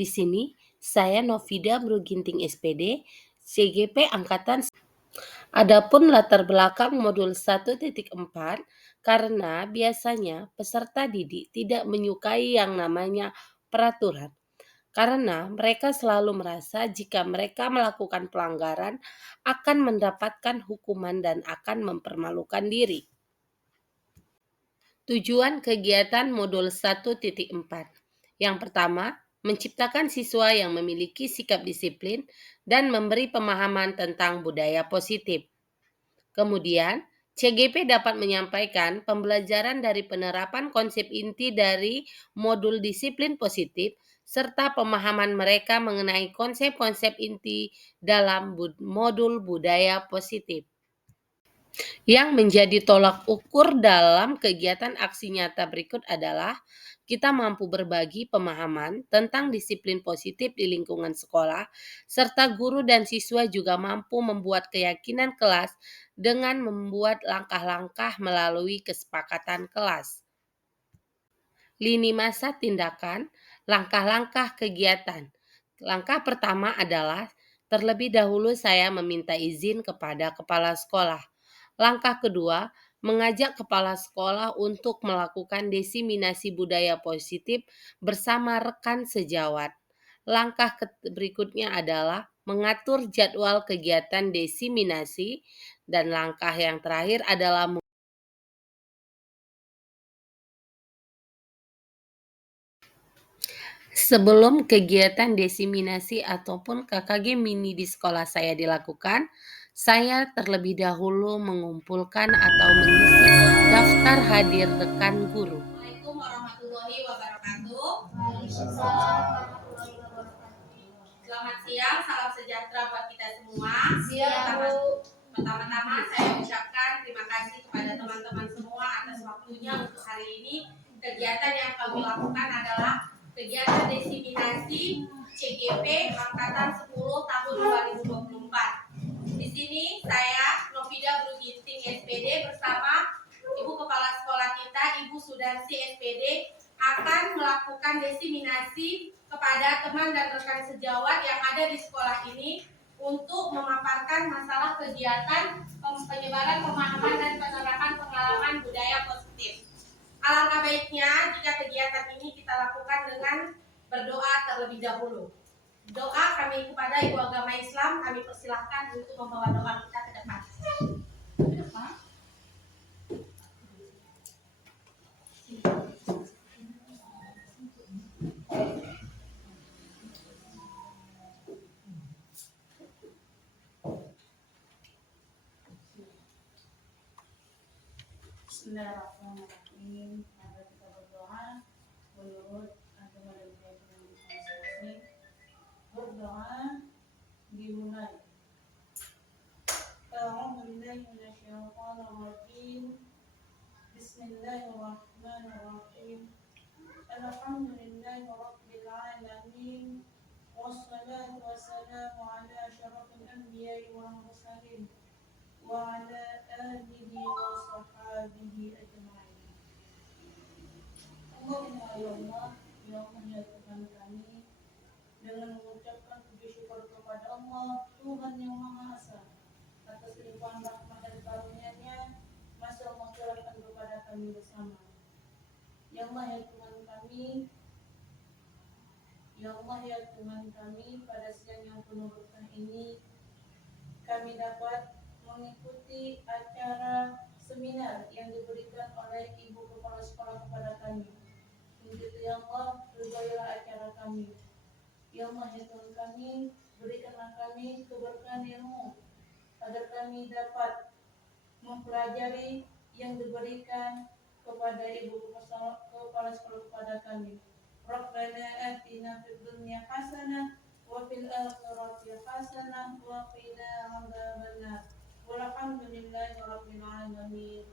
Di sini saya Novida Bruginting SPD, CGP Angkatan. Adapun latar belakang modul 1.4, karena biasanya peserta didik tidak menyukai yang namanya peraturan. Karena mereka selalu merasa jika mereka melakukan pelanggaran akan mendapatkan hukuman dan akan mempermalukan diri. Tujuan kegiatan modul 1.4. Yang pertama, menciptakan siswa yang memiliki sikap disiplin dan memberi pemahaman tentang budaya positif. Kemudian, CGP dapat menyampaikan pembelajaran dari penerapan konsep inti dari modul disiplin positif serta pemahaman mereka mengenai konsep-konsep inti dalam modul budaya positif. Yang menjadi tolak ukur dalam kegiatan aksi nyata berikut adalah kita mampu berbagi pemahaman tentang disiplin positif di lingkungan sekolah, serta guru dan siswa juga mampu membuat keyakinan kelas dengan membuat langkah-langkah melalui kesepakatan kelas. Lini masa tindakan, langkah-langkah kegiatan. Langkah pertama adalah terlebih dahulu saya meminta izin kepada kepala sekolah. Langkah kedua, mengajak kepala sekolah untuk melakukan diseminasi budaya positif bersama rekan sejawat. Langkah berikutnya adalah mengatur jadwal kegiatan diseminasi dan langkah yang terakhir adalah sebelum kegiatan diseminasi ataupun KKG mini di sekolah saya dilakukan, saya terlebih dahulu mengumpulkan atau mengisi daftar hadir rekan guru. Assalamualaikum warahmatullahi wabarakatuh. Selamat siang, salam sejahtera buat kita semua. Pertama-tama saya ucapkan terima kasih kepada teman-teman semua atas waktunya untuk hari ini. Kegiatan yang kami lakukan adalah kegiatan diseminasi CGP Angkatan 10 tahun 2024. Di sini saya Novida Bruginting SPD bersama Ibu Kepala Sekolah kita, Ibu Sudarsi SPD, akan melakukan diseminasi kepada teman dan rekan sejawat yang ada di sekolah ini untuk memaparkan masalah kegiatan penyebaran pemahaman dan penerapan pengalaman budaya positif. Alangkah baiknya jika kegiatan ini kita lakukan dengan berdoa terlebih dahulu. Doa kami kepada Ibu Agama Islam, kami persilahkan untuk membawa doa kita ke depan. Bismillahirrahmanirrahim. Mari kita berdoa menurut agama dan keyakinan masing-masing. Berdoa dimulai. A'udzubillahi minasyaitonir rajim. Bismillahirrahmanirrahim. Alhamdulillahi rabbil alamin. Wassalatu wassalamu ala asyrafil anbiya'i wal mursalin wa ala alihi wa sahbihi ajma'in. Allahumma ya Allah, ya Allah ya Tuhan kami, dengan mengucapkan puji syukur kepada Allah, Tuhan yang Maha Esa, atas limpahan rahmat dan karunia-Nya, masa Allah curahkan kepada kami bersama. Ya Allah ya Tuhan kami, ya Allah ya Tuhan kami, pada siang yang penuh berkah ini, kami dapat mengikuti acara seminar yang diberikan oleh Ibu Kepala Sekolah kepada kami. Untuk ya Allah, ridhoilah acara kami. Ya Allah ya Tuhan kami, berikanlah kami keberkahan ilmu agar kami dapat mempelajari yang diberikan kepada Ibu Kepala Sekolah kepada kami. Rabbana atina fid dunya hasanah wa fil akhirati hasanah wa qina adzabannar. Walhamdulillahi rabbil alamin.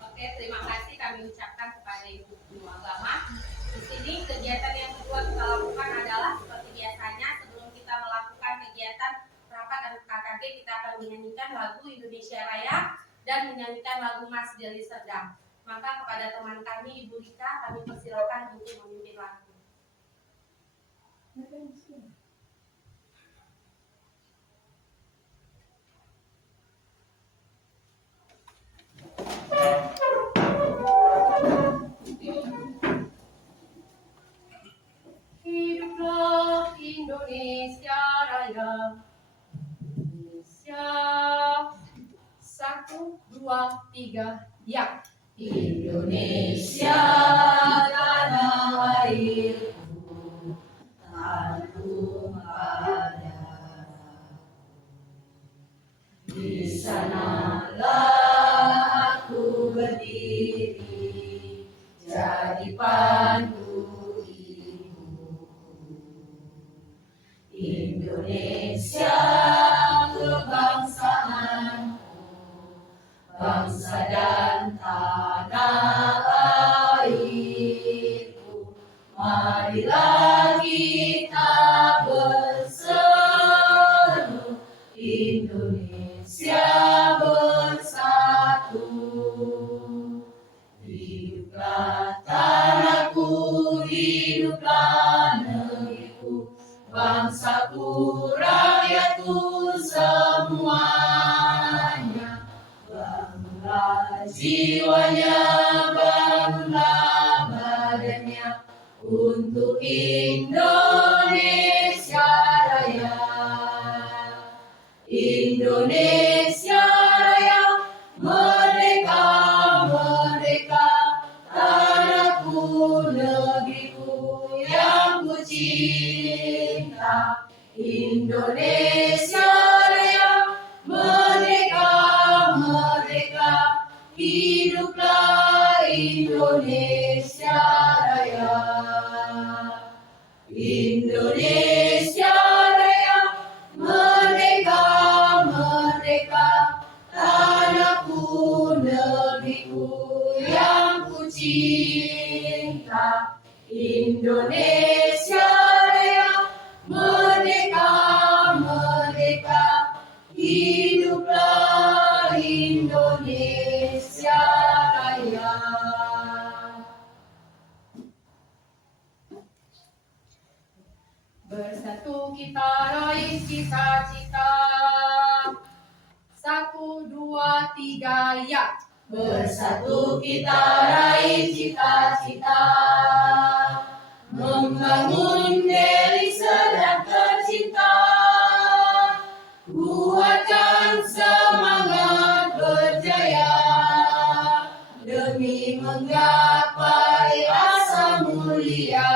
Oke, terima kasih kami ucapkan kepada Ibu Guru Agama. Di sini kegiatan yang kedua kita lakukan adalah seperti biasanya sebelum kita melakukan kegiatan rapat dan KKG kita akan menyanyikan lagu Indonesia Raya dan menyanyikan lagu Mas Deli Serdang. Maka kepada teman kami Ibu Rika, kami persilakan untuk memimpin lagu. Hiduplah Indonesia Raya, Indonesia. 1, 2, 3, ya. Indonesia tanah airku, tanah tumpah darah. Di sanalah aku berdiri, jadi pandu ibuku. Indonesia kebangsaan, bangsa dan tanah airku. Marilah kita berseru, Indonesia bersatu. Hiduplah tanahku, hiduplah negeriku, bangsaku, rakyatku semuanya. Bangunlah jiwanya, bangunlah badannya untuk Indonesia Raya. Indonesia Raya, merdeka, merdeka, tanahku, negeriku yang ku cinta. Indonesia Raya, merdeka, merdeka, hiduplah Indonesia Raya. Indonesia Raya, merdeka, merdeka, tanahku, negeriku yang ku cinta. Indonesia Raya, merdeka, merdeka, hiduplah Indonesia Raya. Bersatu kita raih cita-cita. 1, 2, 3, ya. Bersatu kita raih cita-cita, membangun Deli Serdang tercinta. Kuatkan semangat berjaya, demi menggapai asa mulia.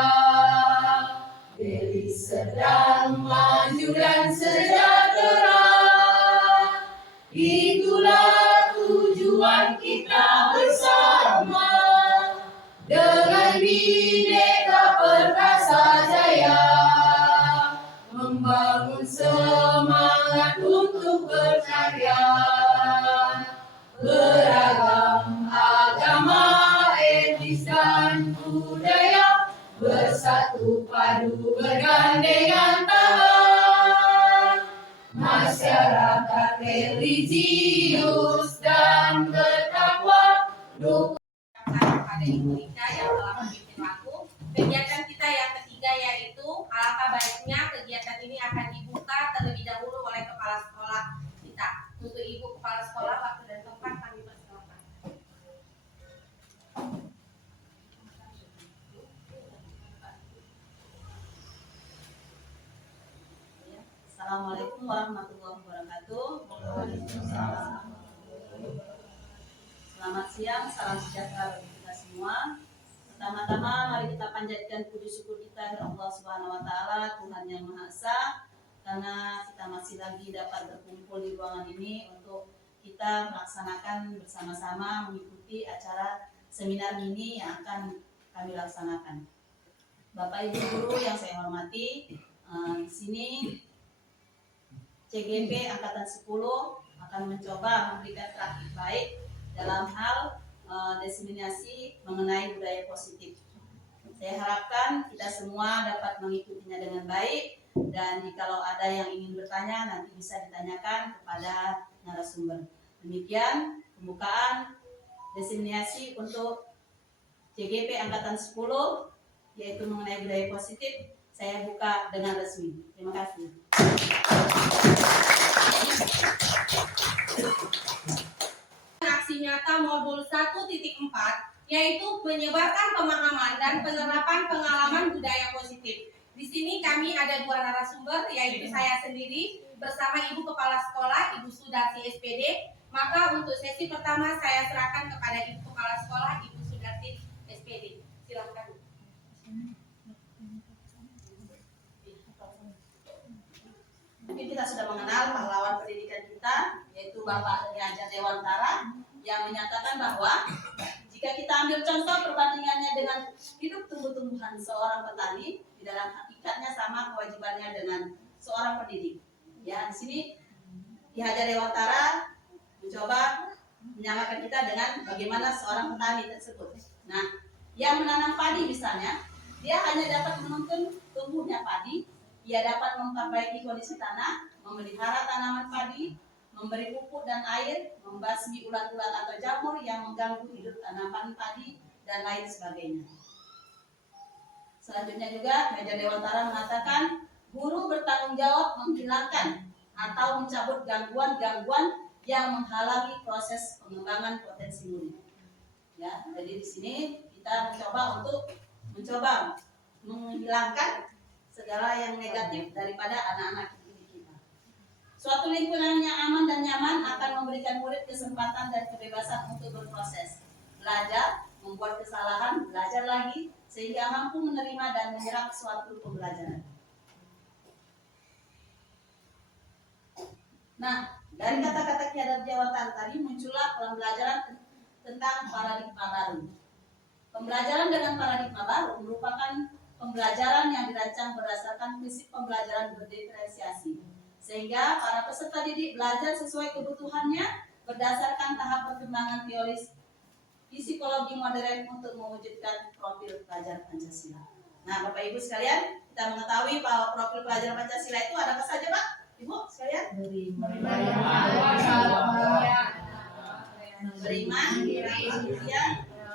Deli Serdang maju dan sejahtera, itulah tujuan kita bersama. Dengan Bhinneka Perkasa Jaya, membangun semangat untuk berkarya. Beragam agama, etnis dan budaya, bersatu padu bergandengan tangan. Masyarakat religius dan bertakwa, dukung Kepada Ibu Rika yang telah memimpin lagu. Kegiatan kita yang ketiga yaitu alangkah baiknya kegiatan ini akan dibuka terlebih dahulu oleh kepala sekolah kita. Untuk Ibu Kepala Sekolah, waktu dan tempat kami persilakan. Assalamualaikum warahmatullahi wabarakatuh. Selamat siang, salam sejahtera bagi kita semua. Pertama-tama mari kita panjatkan puji syukur kita kepada Allah Subhanahu wa taala, Tuhan yang Maha Esa, karena kita masih lagi dapat berkumpul di ruangan ini untuk kita melaksanakan bersama-sama mengikuti acara seminar mini yang akan kami laksanakan. Bapak Ibu guru yang saya hormati, di sini CGP Angkatan 10 akan mencoba memberikan praktik baik dalam hal diseminasi mengenai budaya positif. Saya harapkan kita semua dapat mengikutinya dengan baik, dan jikalau ada yang ingin bertanya nanti bisa ditanyakan kepada narasumber. Demikian, pembukaan diseminasi untuk CGP Angkatan 10, yaitu mengenai budaya positif, saya buka dengan resmi. Terima kasih. Aksi nyata modul 1.4 yaitu menyebarkan pemahaman dan penerapan pengalaman budaya positif. Di sini kami ada 2 narasumber, yaitu saya sendiri bersama Ibu Kepala Sekolah, Ibu Sudarti SPD. Maka untuk sesi pertama saya serahkan kepada Ibu Kepala Sekolah, Ibu Sudarti SPD. Silakan. Mungkin kita sudah mengenal pahlawan pendidikan kita, yaitu Bapak Ki Hajar Dewantara, yang menyatakan bahwa jika kita ambil contoh perbandingannya dengan hidup tumbuh-tumbuhan seorang petani, di dalam hakikatnya sama kewajibannya dengan seorang pendidik. Ya, di sini Ki Hajar Dewantara mencoba menyamakan kita dengan bagaimana seorang petani tersebut. Nah, yang menanam padi misalnya, dia hanya dapat menuntun tumbuhnya padi, ia dapat memperbaiki kondisi tanah, memelihara tanaman padi, memberi pupuk dan air, membasmi ulat-ulat atau jamur yang mengganggu hidup tanaman padi, dan lain sebagainya. Selanjutnya juga Ki Hajar Dewantara mengatakan guru bertanggung jawab menghilangkan atau mencabut gangguan-gangguan yang menghalangi proses pengembangan potensi murid. Ya, jadi di sini kita mencoba menghilangkan segala yang negatif daripada anak-anak kita. Suatu lingkungan yang aman dan nyaman akan memberikan murid kesempatan dan kebebasan untuk berproses, belajar, membuat kesalahan, belajar lagi, sehingga mampu menerima dan menyerap suatu pembelajaran. Nah, dari kata-kata Ki Hajar Dewantara tadi muncullah pembelajaran tentang paradigma baru. Pembelajaran dengan paradigma baru merupakan pembelajaran yang dirancang berdasarkan prinsip pembelajaran berdiferensiasi, sehingga para peserta didik belajar sesuai kebutuhannya berdasarkan tahap perkembangan teoris psikologi modern untuk mewujudkan profil pelajar Pancasila. Nah, Bapak Ibu sekalian, kita mengetahui bahwa profil pelajar Pancasila itu ada apa saja, Pak? Ibu sekalian? Beriman,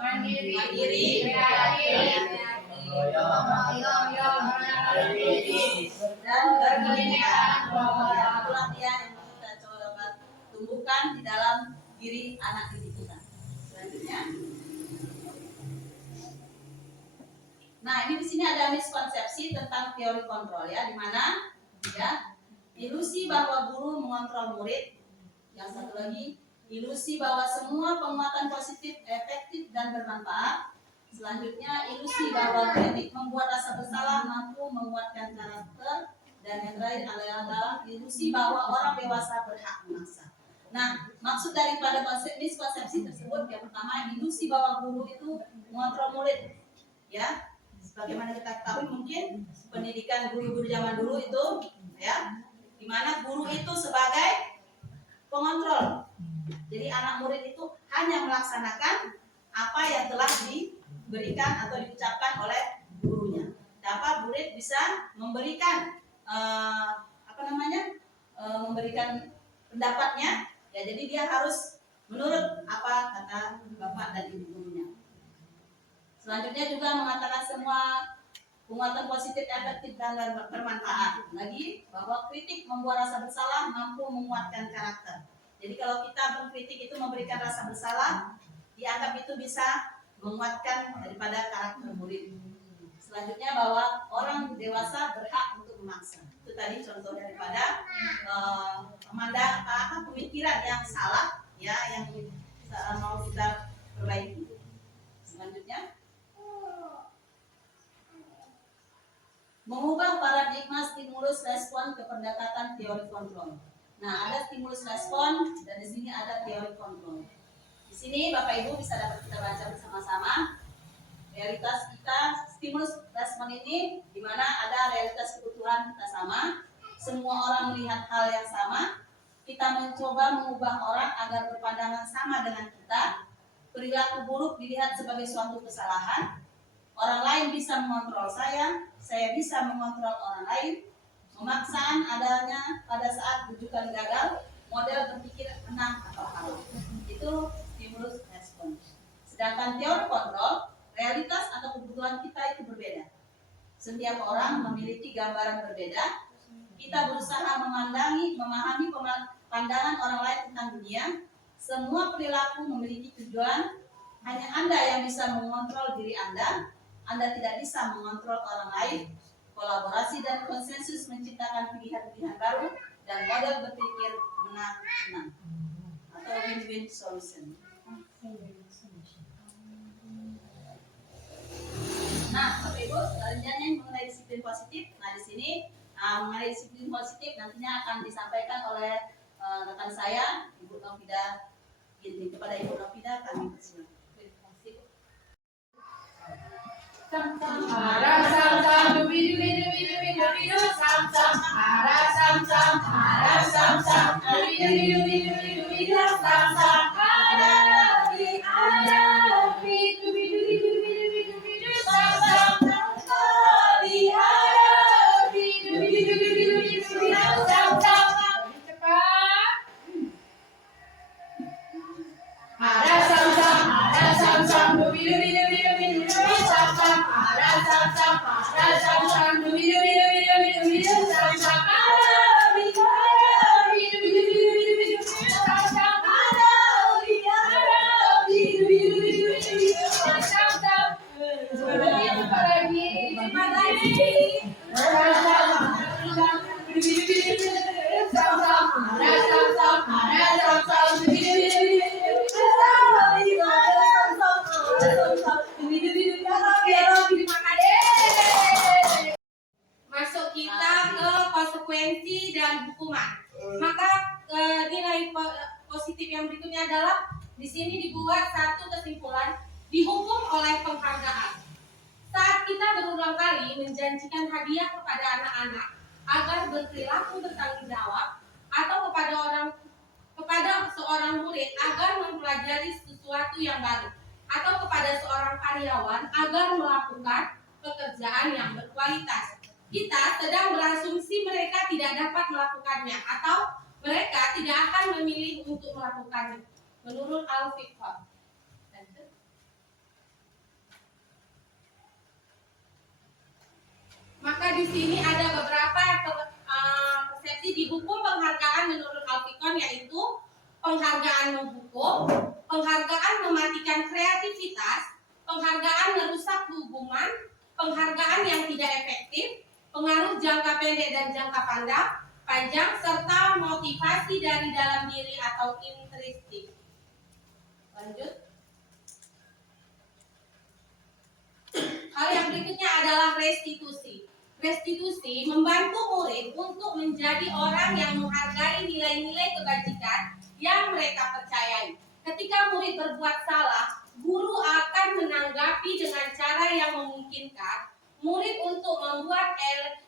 mandiri, dan berbineka. Itulah dia yang kita coba tumbuhkan di dalam diri anak didik kita. Selanjutnya, nah ini di sini ada miskonsepsi tentang teori kontrol ya, di mana ya ilusi bahwa guru mengontrol murid. Yang satu lagi, ilusi bahwa semua penguatan positif efektif dan bermanfaat. Selanjutnya, ilusi bahwa kritik membuat rasa bersalah mampu menguatkan karakter. Dan yang terakhir adalah ilusi bahwa orang dewasa berhak memaksa. Nah, maksud daripada miskonsepsi tersebut yang pertama, ilusi bahwa guru itu mengontrol murid. Ya, sebagaimana kita ketahui mungkin pendidikan guru-guru zaman dulu itu ya, di mana guru itu sebagai pengontrol. Jadi anak murid itu hanya melaksanakan apa yang telah diberikan atau diucapkan oleh gurunya. Dapat murid bisa memberikan memberikan pendapatnya. Ya, jadi dia harus menurut apa kata bapak dan ibu gurunya. Selanjutnya juga mengatakan semua penguatan positif efektif dan bermanfaat. Lagi bahwa kritik membuat rasa bersalah mampu menguatkan karakter. Jadi kalau kita berkritik itu memberikan rasa bersalah, dianggap itu bisa menguatkan daripada karakter murid. Selanjutnya bahwa orang dewasa berhak untuk memaksa. Itu tadi contoh daripada pemikiran yang salah ya, yang mau kita perbaiki. Selanjutnya, mengubah paradigma stimulus respon ke pendekatan teori kontrol. Nah, ada stimulus respon dan di sini ada teori kontrol. Di sini Bapak Ibu bisa dapat kita baca bersama-sama. Realitas kita, stimulus respon ini di mana ada realitas kebutuhan kita sama, semua orang melihat hal yang sama, kita mencoba mengubah orang agar berpandangan sama dengan kita, perilaku buruk dilihat sebagai suatu kesalahan, orang lain bisa mengontrol saya bisa mengontrol orang lain, pemaksaan adanya pada saat rujukan gagal, model berpikir menang atau kalah. Jadi itu stimulus respon. Sedangkan teori kontrol, realitas atau kebutuhan kita itu berbeda. Setiap orang memiliki gambaran berbeda. Kita berusaha memahami pandangan orang lain tentang dunia. Semua perilaku memiliki tujuan. Hanya Anda yang bisa mengontrol diri Anda. Anda tidak bisa mengontrol orang lain. Kolaborasi dan konsensus menciptakan pilihan-pilihan baru dan model berpikir menang-menang atau win-win solution. Nah, Bapak Ibu, selanjutnya mengenai disiplin positif. Nah, di sini mengenai disiplin positif nantinya akan disampaikan oleh rekan saya, Ibu Novida. Kepada Ibu Novida kami persilakan. Sam sam ara sam sam dubi dubi dubi dubi dubi du sam sam ara sam sam ara sam sam dubi dubi dubi dubi dubi du sam sam ara di dubi dubi dubi dubi dubi du sam sam di dubi dubi dubi dubi dubi du sam sam cepat ara sam sam dubi dubi dubi dubi dubi sam sam ara sam sam dubi dubi dubi dubi dubi sam sam ara di dubi dubi dubi dubi dubi sam sam ara di dubi dubi dubi dubi sam sam apa lagi sam sam dubi dubi dubi sam sam ara sam sam dubi dubi dubi Masuk kita ke konsekuensi dan hukuman. Maka nilai positif yang berikutnya adalah di sini dibuat satu kesimpulan, dihukum oleh penghargaan. Saat kita berulang kali menjanjikan hadiah kepada anak-anak agar berperilaku bertanggung jawab, atau kepada seorang murid agar mempelajari sesuatu yang baru, atau kepada seorang karyawan agar melakukan pekerjaan yang berkualitas, kita sedang berasumsi mereka tidak dapat melakukannya atau mereka tidak akan memilih untuk melakukannya. Menurut Al-Fiqh. Maka di sini ada beberapa persepsi di hukum penghargaan menurut Al-Fiqh, yaitu penghargaan menghukum, penghargaan mematikan kreativitas, penghargaan merusak hubungan, penghargaan yang tidak efektif, pengaruh jangka pendek dan jangka panjang, serta motivasi dari dalam diri atau intrinsik. Lanjut. Hal yang berikutnya adalah restitusi. Restitusi membantu murid untuk menjadi orang yang menghargai nilai-nilai kebajikan yang mereka percayai. Ketika murid berbuat salah, guru akan menanggapi dengan cara yang memungkinkan murid untuk membuat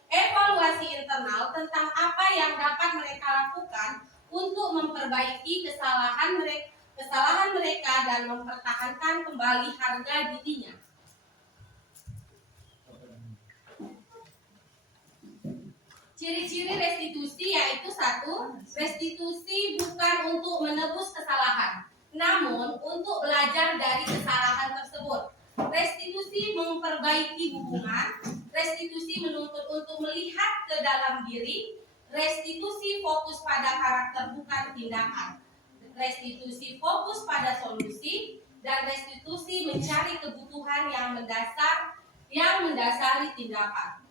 evaluasi internal tentang apa yang dapat mereka lakukan untuk memperbaiki kesalahan mereka dan mempertahankan kembali harga dirinya. Ciri-ciri restitusi yaitu: 1. Restitusi bukan untuk menebus kesalahan, namun untuk belajar dari kesalahan tersebut. Restitusi memperbaiki hubungan. Restitusi menuntut untuk melihat ke dalam diri. Restitusi fokus pada karakter bukan tindakan. Restitusi fokus pada solusi. Dan restitusi mencari kebutuhan yang mendasari tindakan.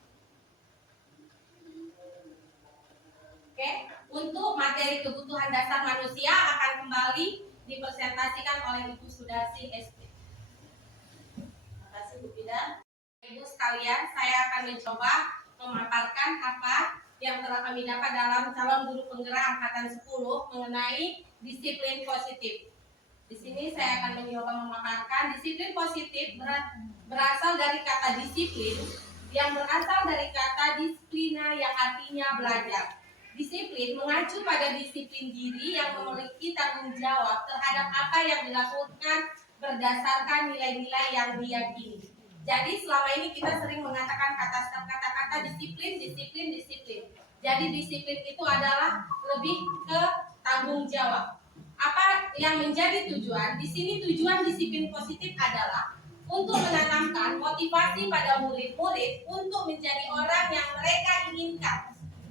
Oke, untuk materi kebutuhan dasar manusia akan kembali dipresentasikan oleh Ibu Sudarsi SP. Terima kasih Bu Pida. Ibu sekalian, saya akan mencoba memaparkan apa yang telah kami dapat dalam calon guru penggerak angkatan 10 mengenai disiplin positif. Di sini saya akan mencoba memaparkan disiplin positif berasal dari kata disiplin yang berasal dari kata disiplina yang artinya belajar. Disiplin mengacu pada disiplin diri yang memiliki tanggung jawab terhadap apa yang dilakukan berdasarkan nilai-nilai yang diyakini. Jadi selama ini kita sering mengatakan kata-kata disiplin. Jadi disiplin itu adalah lebih ke tanggung jawab. Apa yang menjadi tujuan, di sini tujuan disiplin positif adalah untuk menanamkan motivasi pada murid-murid untuk menjadi orang yang mereka inginkan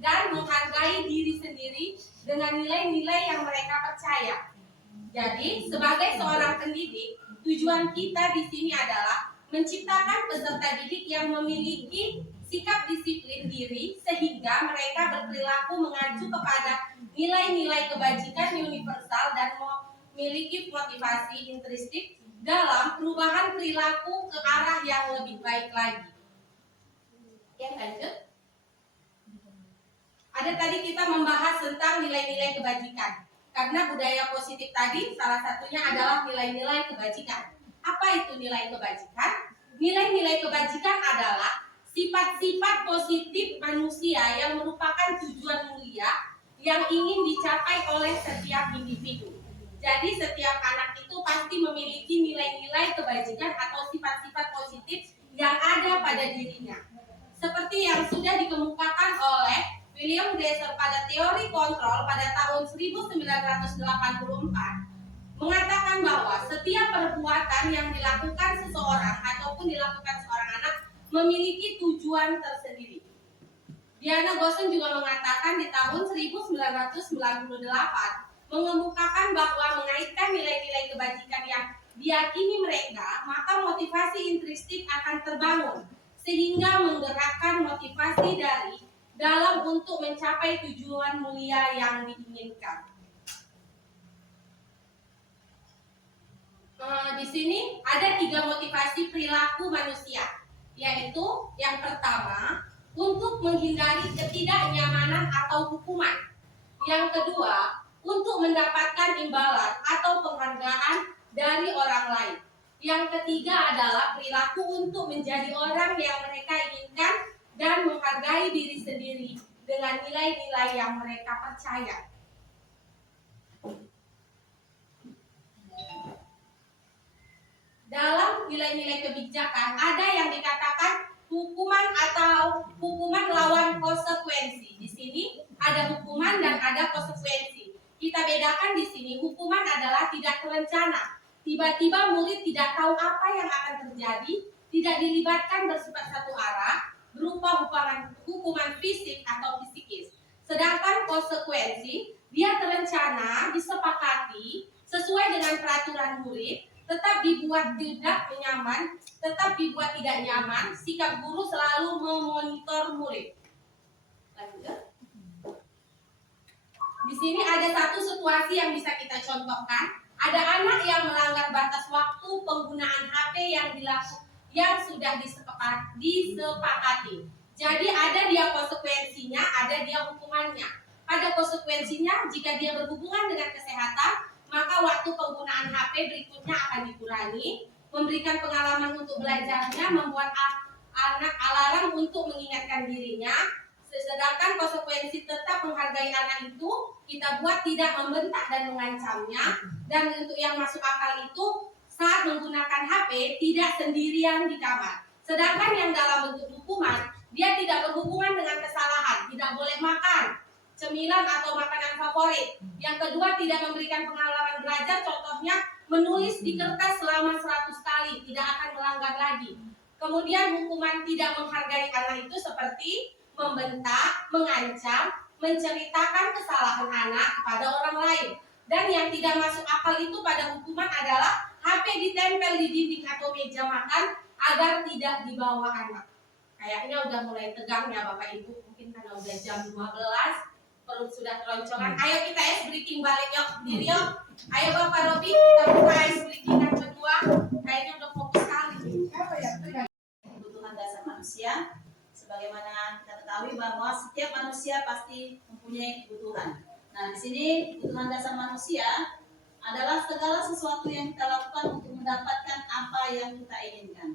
dan menghargai diri sendiri dengan nilai-nilai yang mereka percaya. Jadi, sebagai seorang pendidik, tujuan kita di sini adalah menciptakan peserta didik yang memiliki sikap disiplin diri sehingga mereka berperilaku mengacu kepada nilai-nilai kebajikan universal dan memiliki motivasi intrinsik dalam perubahan perilaku ke arah yang lebih baik lagi. Yang lanjut. Ada tadi kita membahas tentang nilai-nilai kebajikan. Karena budaya positif tadi salah satunya adalah nilai-nilai kebajikan. Apa itu nilai kebajikan? Nilai-nilai kebajikan adalah sifat-sifat positif manusia yang merupakan tujuan mulia yang ingin dicapai oleh setiap individu. Jadi setiap anak itu pasti memiliki nilai-nilai kebajikan atau sifat-sifat positif yang ada pada dirinya. Seperti yang sudah dikemukakan oleh William Glasser pada teori kontrol pada tahun 1984 mengatakan bahwa setiap perbuatan yang dilakukan seseorang ataupun dilakukan seorang anak memiliki tujuan tersendiri. Diana Gosling juga mengatakan di tahun 1998 mengemukakan bahwa mengaitkan nilai-nilai kebajikan yang diyakini mereka, maka motivasi intrinsik akan terbangun sehingga menggerakkan motivasi dari dalam untuk mencapai tujuan mulia yang diinginkan. Di sini ada 3 motivasi perilaku manusia, yaitu yang pertama untuk menghindari ketidaknyamanan atau hukuman, yang kedua untuk mendapatkan imbalan atau penghargaan dari orang lain, yang ketiga adalah perilaku untuk menjadi orang yang mereka inginkan dan menghargai diri sendiri dengan nilai-nilai yang mereka percaya. Dalam nilai-nilai kebijakan ada yang dikatakan hukuman atau hukuman lawan konsekuensi. Di sini ada hukuman dan ada konsekuensi. Kita bedakan di sini, hukuman adalah tidak terencana. Tiba-tiba murid tidak tahu apa yang akan terjadi, tidak dilibatkan bersifat satu arah, berupa hukuman fisik atau psikis. Sedangkan konsekuensi, dia terencana, disepakati, sesuai dengan peraturan murid, tetap dibuat tidak nyaman, tetap dibuat tidak nyaman, sikap guru selalu memonitor murid. Lanjut. Di sini ada satu situasi yang bisa kita contohkan. Ada anak yang melanggar batas waktu penggunaan HP yang sudah disepakati. Jadi ada dia konsekuensinya, ada dia hukumannya. Pada konsekuensinya, jika dia berhubungan dengan kesehatan, maka waktu penggunaan HP berikutnya akan dikurangi, memberikan pengalaman untuk belajarnya, membuat anak alarm untuk mengingatkan dirinya. Sedangkan konsekuensi tetap menghargai anak itu, kita buat tidak membentak dan mengancamnya. Dan untuk yang masuk akal itu, saat menggunakan HP tidak sendirian di kamar. Sedangkan yang dalam bentuk hukuman, dia tidak berhubungan dengan kesalahan, tidak boleh makan cemilan atau makanan favorit. Yang kedua, tidak memberikan pengalaman belajar, contohnya menulis di kertas selama 100 kali, tidak akan melanggar lagi. Kemudian hukuman tidak menghargai anak itu seperti membentak, mengancam, menceritakan kesalahan anak kepada orang lain. Dan yang tidak masuk akal itu pada hukuman adalah HP ditempel di dinding atau meja makan agar tidak dibawa anak. Kayaknya udah mulai tegang ya Bapak Ibu, mungkin karena udah jam 12, perut sudah keroncongan. Ayo kita ice breaking balik yuk, diri yuk. Ayo Bapak Robi, kita buka ice breaking yang kedua. Kayaknya udah fokus sekali. Kebutuhan dasar manusia, sebagaimana kita ketahui bahwa setiap manusia pasti mempunyai kebutuhan. Nah, di sini kebutuhan dasar manusia adalah segala sesuatu yang kita lakukan untuk mendapatkan apa yang kita inginkan.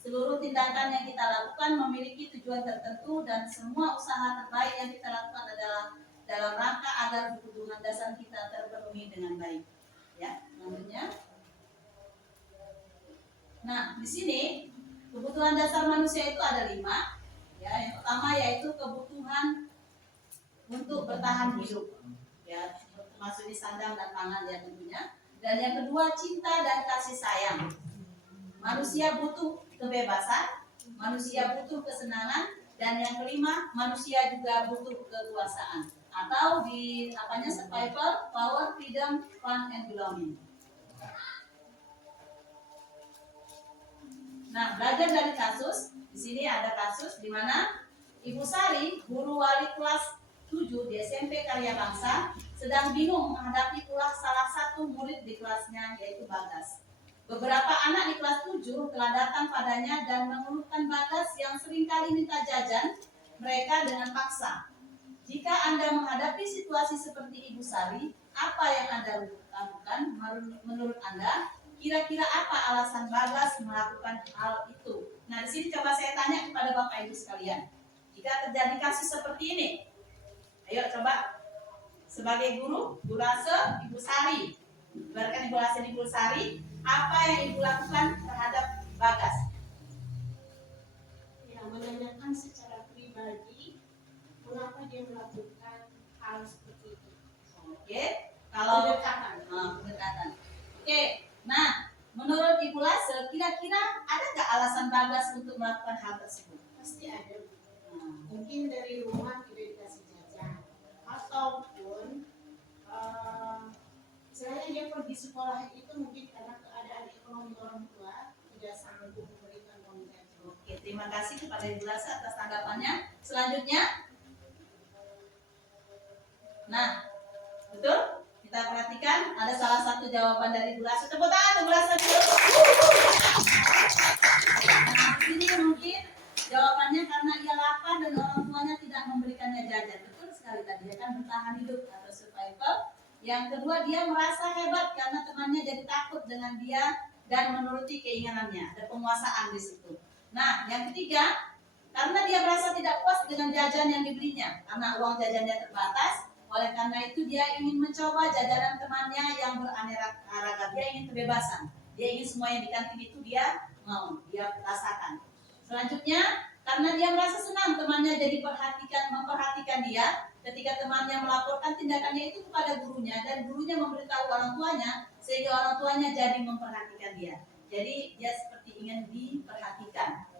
Seluruh tindakan yang kita lakukan memiliki tujuan tertentu dan semua usaha terbaik yang kita lakukan adalah dalam rangka agar kebutuhan dasar kita terpenuhi dengan baik. Ya, selanjutnya. Nah, di sini kebutuhan dasar manusia itu ada 5. Ya, yang pertama yaitu kebutuhan untuk bertahan hidup. Ya, termasuk di sandang dan pangan ya tentunya. Dan yang kedua, cinta dan kasih sayang. Manusia butuh kebebasan, manusia butuh kesenangan, dan yang kelima, manusia juga butuh kekuasaan. Atau di survival, power, freedom, fun, and belonging. Nah, belajar dari kasus. Di sini ada kasus di mana Ibu Sari, guru wali kelas 7 di SMP Karya Bangsa, sedang bingung menghadapi ulah salah satu murid di kelasnya, yaitu Bagas. Beberapa anak di kelas 7 telah datang padanya dan mengeluhkan Bagas yang seringkali minta jajan mereka dengan paksa. Jika Anda menghadapi situasi seperti Ibu Sari, apa yang Anda lakukan? Menurut Anda, kira-kira apa alasan Bagas melakukan hal itu? Nah, di sini coba saya tanya kepada Bapak Ibu sekalian. Jika terjadi kasus seperti ini, ayo coba sebagai guru, Bu Rase, Ibu Sari, ibaratkan Ibu Rase, Ibu Sari, apa yang Ibu lakukan terhadap Bagas? Ya, menanyakan secara pribadi mengapa dia melakukan hal seperti itu. Oke, kalau Pendekatan. Oke, nah menurut Ibu Rase, kira-kira ada nggak alasan Bagas untuk melakukan hal tersebut? Pasti ada. Mungkin dari rumah tidak dikasih jajan, ataupun misalnya dia pergi sekolah itu mungkin karena keadaan ekonomi orang tua tidak sanggup memberikan uang jajan. Oke, terima kasih kepada Ibu Rase atas tanggapannya. Selanjutnya, nah betul, kita perhatikan ada salah satu jawaban dari Ibu Rase. Tepuk tangan Ibu Rase dulu. Nah, ini mungkin jawabannya karena ia lapar dan orang tuanya tidak memberikannya jajan. Betul sekali tadi, dia kan bertahan hidup atau survival. Yang kedua, dia merasa hebat karena temannya jadi takut dengan dia dan menuruti keinginannya. Ada penguasaan di situ. Nah, yang ketiga, karena dia merasa tidak puas dengan jajan yang dibelinya karena uang jajannya terbatas. Oleh karena itu dia ingin mencoba jajanan temannya yang beraneka ragam. Dia ingin kebebasan. Dia ingin semua yang di kantin itu dia mau, dia rasakan. Selanjutnya, karena dia merasa senang temannya jadi memperhatikan dia, ketika temannya melaporkan tindakannya itu kepada gurunya dan gurunya memberitahu orang tuanya, sehingga orang tuanya jadi memperhatikan dia. Jadi dia seperti ingin diperhatikan.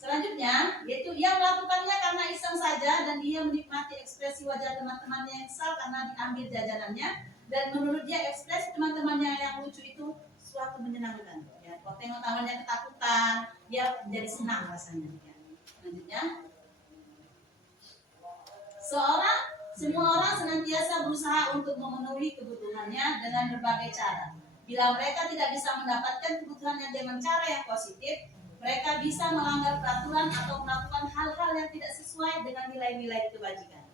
Selanjutnya, yaitu ia melakukannya karena iseng saja dan dia menikmati ekspresi wajah teman-temannya yang kesal karena diambil jajanannya, dan menurut dia ekspresi teman-temannya yang lucu itu suatu menyenangkan. Ya, kalau tengok tangannya ketakutan, dia jadi senang rasanya. Ya. Selanjutnya, semua orang senantiasa berusaha untuk memenuhi kebutuhannya dengan berbagai cara. Bila mereka tidak bisa mendapatkan kebutuhannya dengan cara yang positif, mereka bisa melanggar peraturan atau melakukan hal-hal yang tidak sesuai dengan nilai-nilai kebajikan.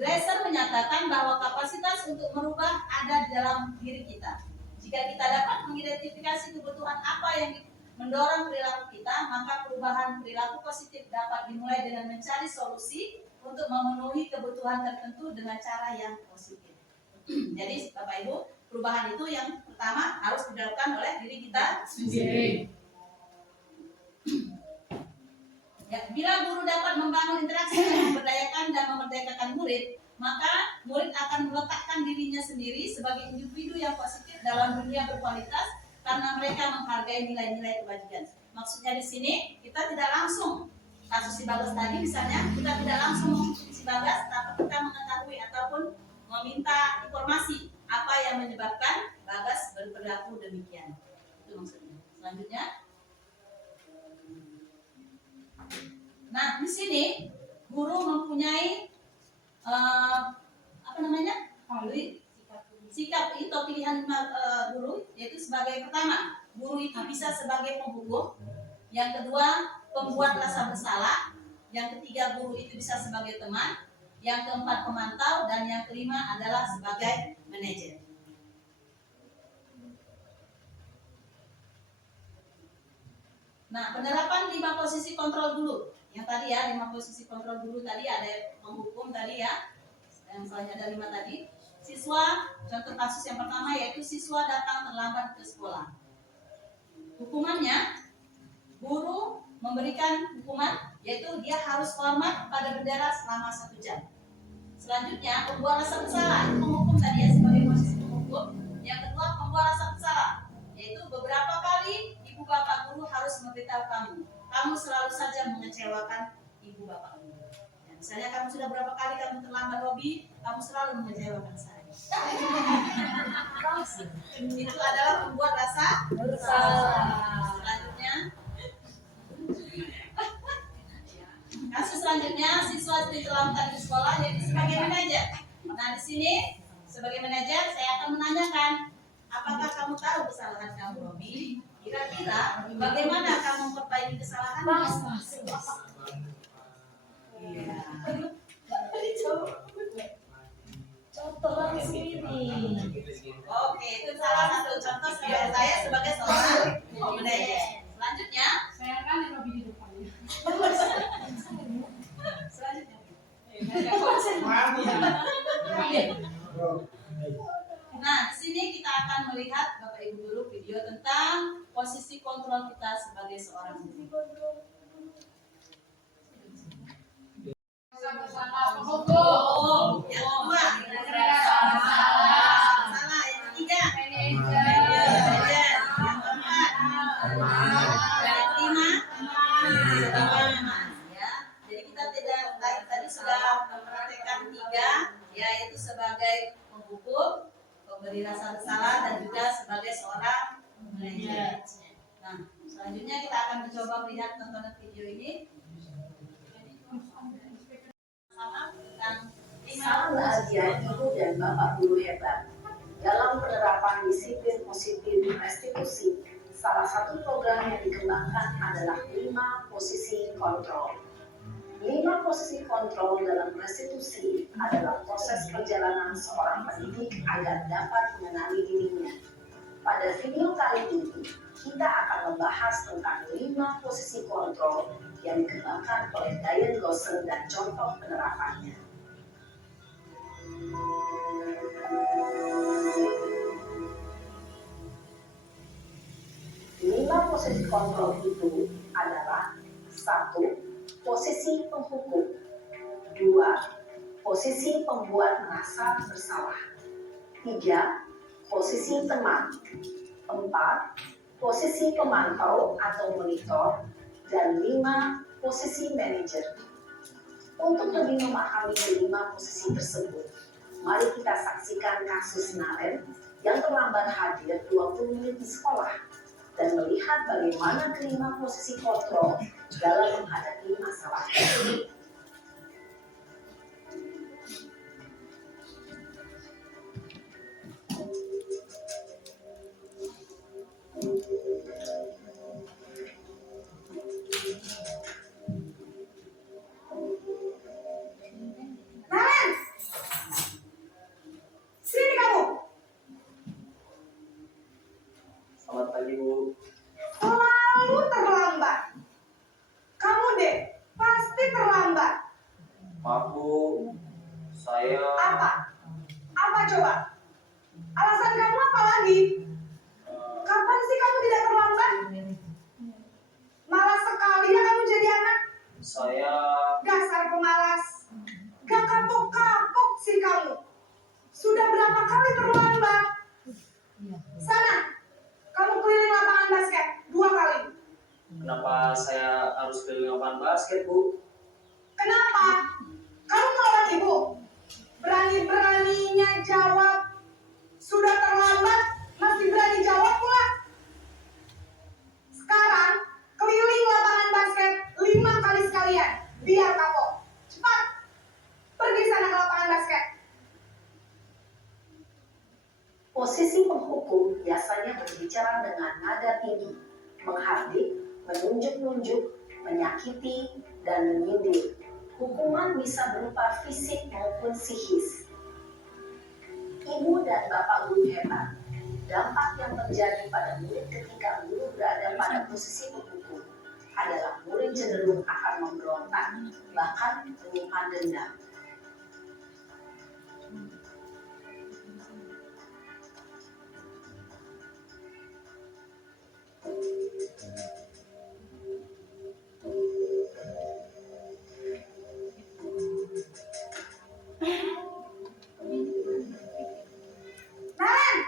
Glaser menyatakan bahwa kapasitas untuk merubah ada di dalam diri kita. Jika kita dapat mengidentifikasi kebutuhan apa yang mendorong perilaku kita, maka perubahan perilaku positif dapat dimulai dengan mencari solusi untuk memenuhi kebutuhan tertentu dengan cara yang positif. Jadi Bapak Ibu, perubahan itu yang pertama harus dilakukan oleh diri kita sendiri. Ya, bila guru dapat membangun interaksi yang memberdayakan dan memerdekakan murid, maka murid akan meletakkan dirinya sendiri sebagai individu yang positif dalam dunia berkualitas karena mereka menghargai nilai-nilai kebajikan. Maksudnya di sini kita tidak langsung kasus si Bagas tadi misalnya, kita tidak langsung mengikuti si Bagas, tapi kita mengetahui ataupun meminta informasi apa yang menyebabkan Bagas berperilaku demikian. Itu maksudnya. Selanjutnya, nah di sini guru mempunyai sikap atau pilihan guru, yaitu sebagai pertama, guru itu bisa sebagai penghukum, yang kedua pembuat rasa bersalah, yang ketiga guru itu bisa sebagai teman, yang keempat pemantau, dan yang kelima adalah sebagai manajer. Nah, penerapan 5 posisi kontrol dulu. Yang tadi ya, 5 posisi kontrol dulu tadi ada menghukum tadi ya. Yang selanjutnya ada 5 tadi. Siswa, contoh kasus yang pertama yaitu siswa datang terlambat ke sekolah. Hukumannya, guru memberikan hukuman yaitu dia harus hormat pada bendera selama 1 jam. Selanjutnya, pembuat rasa bersalah itu memberitahu kamu selalu saja mengecewakan ibu bapak guru. Ya, misalnya kamu sudah berapa kali kamu terlambat lobby, kamu selalu mengecewakan saya. Itu adalah membuat rasa bersalah. Selanjutnya, kasus selanjutnya, siswa ditelantarkan di sekolah jadi sebagai manajer. Nah, di sini sebagai manajer saya akan menanyakan, apakah kamu tahu kesalahan kamu, Robi? Kira-kira bagaimana kamu memperbaiki kesalahan? Iya. Contoh lagi sini. Oke, itu salah satu contoh sebagai saya sebagai seorang manajer. Selanjutnya, Saya kan yang lebih di depannya. selanjutnya. Nah, di sini kita akan melihat Bapak Ibu Guru video tentang posisi kontrol kita sebagai seorang guru. Sama-sama Oh, yang kedua, salah. Yang ketiga, manajer. Yang keempat, yang kelima, teman. Ya, jadi kita tidak tadi sudah mempraktekkan 3, yaitu sebagai penghukum, pemberi rasa bersalah, dan juga sebagai seorang manajer. Nah, selanjutnya kita akan mencoba melihat tontonan video ini. Sama tentang Salam bahagia Ibu dan Bapak Guru hebat. Dalam penerapan disiplin positif restitusi, salah satu program yang dikembangkan adalah 5 posisi kontrol. 5 posisi kontrol dalam restitusi adalah proses perjalanan seorang pendidik agar dapat mengenali dirinya. Pada video kali ini, kita akan membahas tentang 5 posisi kontrol yang dikembangkan oleh Diane Gosser dan contoh penerapannya. 5 posisi kontrol itu adalah 1. Posisi penghukum, 2. Posisi pembuat merasa bersalah, 3. Posisi teman, 4. Posisi pemantau atau monitor, dan 5. Posisi manajer. Untuk lebih memahami 5 posisi tersebut, mari kita saksikan kasus Naren yang terlambat hadir 20 menit di sekolah dan melihat bagaimana kelima posisi kontrol dalam menghadapi masalah tersebut. Naren! Sini kamu! Selamat pagi, Bu. Selalu terlambat. Kamu deh, pasti terlambat. Maaf, Bu. Saya Apa? Apa coba? Alasan kamu apa lagi? Kapan sih kamu tidak terlambat? Malas sekali ya kamu jadi anak. saya Dasar pemalas. Gak kapok-kapok sih kamu. Sudah berapa kali terlambat? Sana, kamu keliling lapangan basket 2 kali. kenapa saya harus keliling lapangan basket, Bu? Kenapa? Kamu melawan ibu. Berani-beraninya jawab. Sudah terlambat, masih berani jawab pula. Sekarang, keliling lapangan basket 5 kali sekalian. Biar kapok. Cepat. Pergi sana ke lapangan basket. Posisi penghukum biasanya berbicara dengan nada tinggi, menghardik, menunjuk-nunjuk, menyakiti, dan menyindir. Hukuman bisa berupa fisik maupun psikis. Ibu dan Bapak Guru hebat. Dampak yang terjadi pada murid ketika guru berada pada posisi penghukum adalah murid cenderung akan memberontak, bahkan menyimpan dendam. Naren,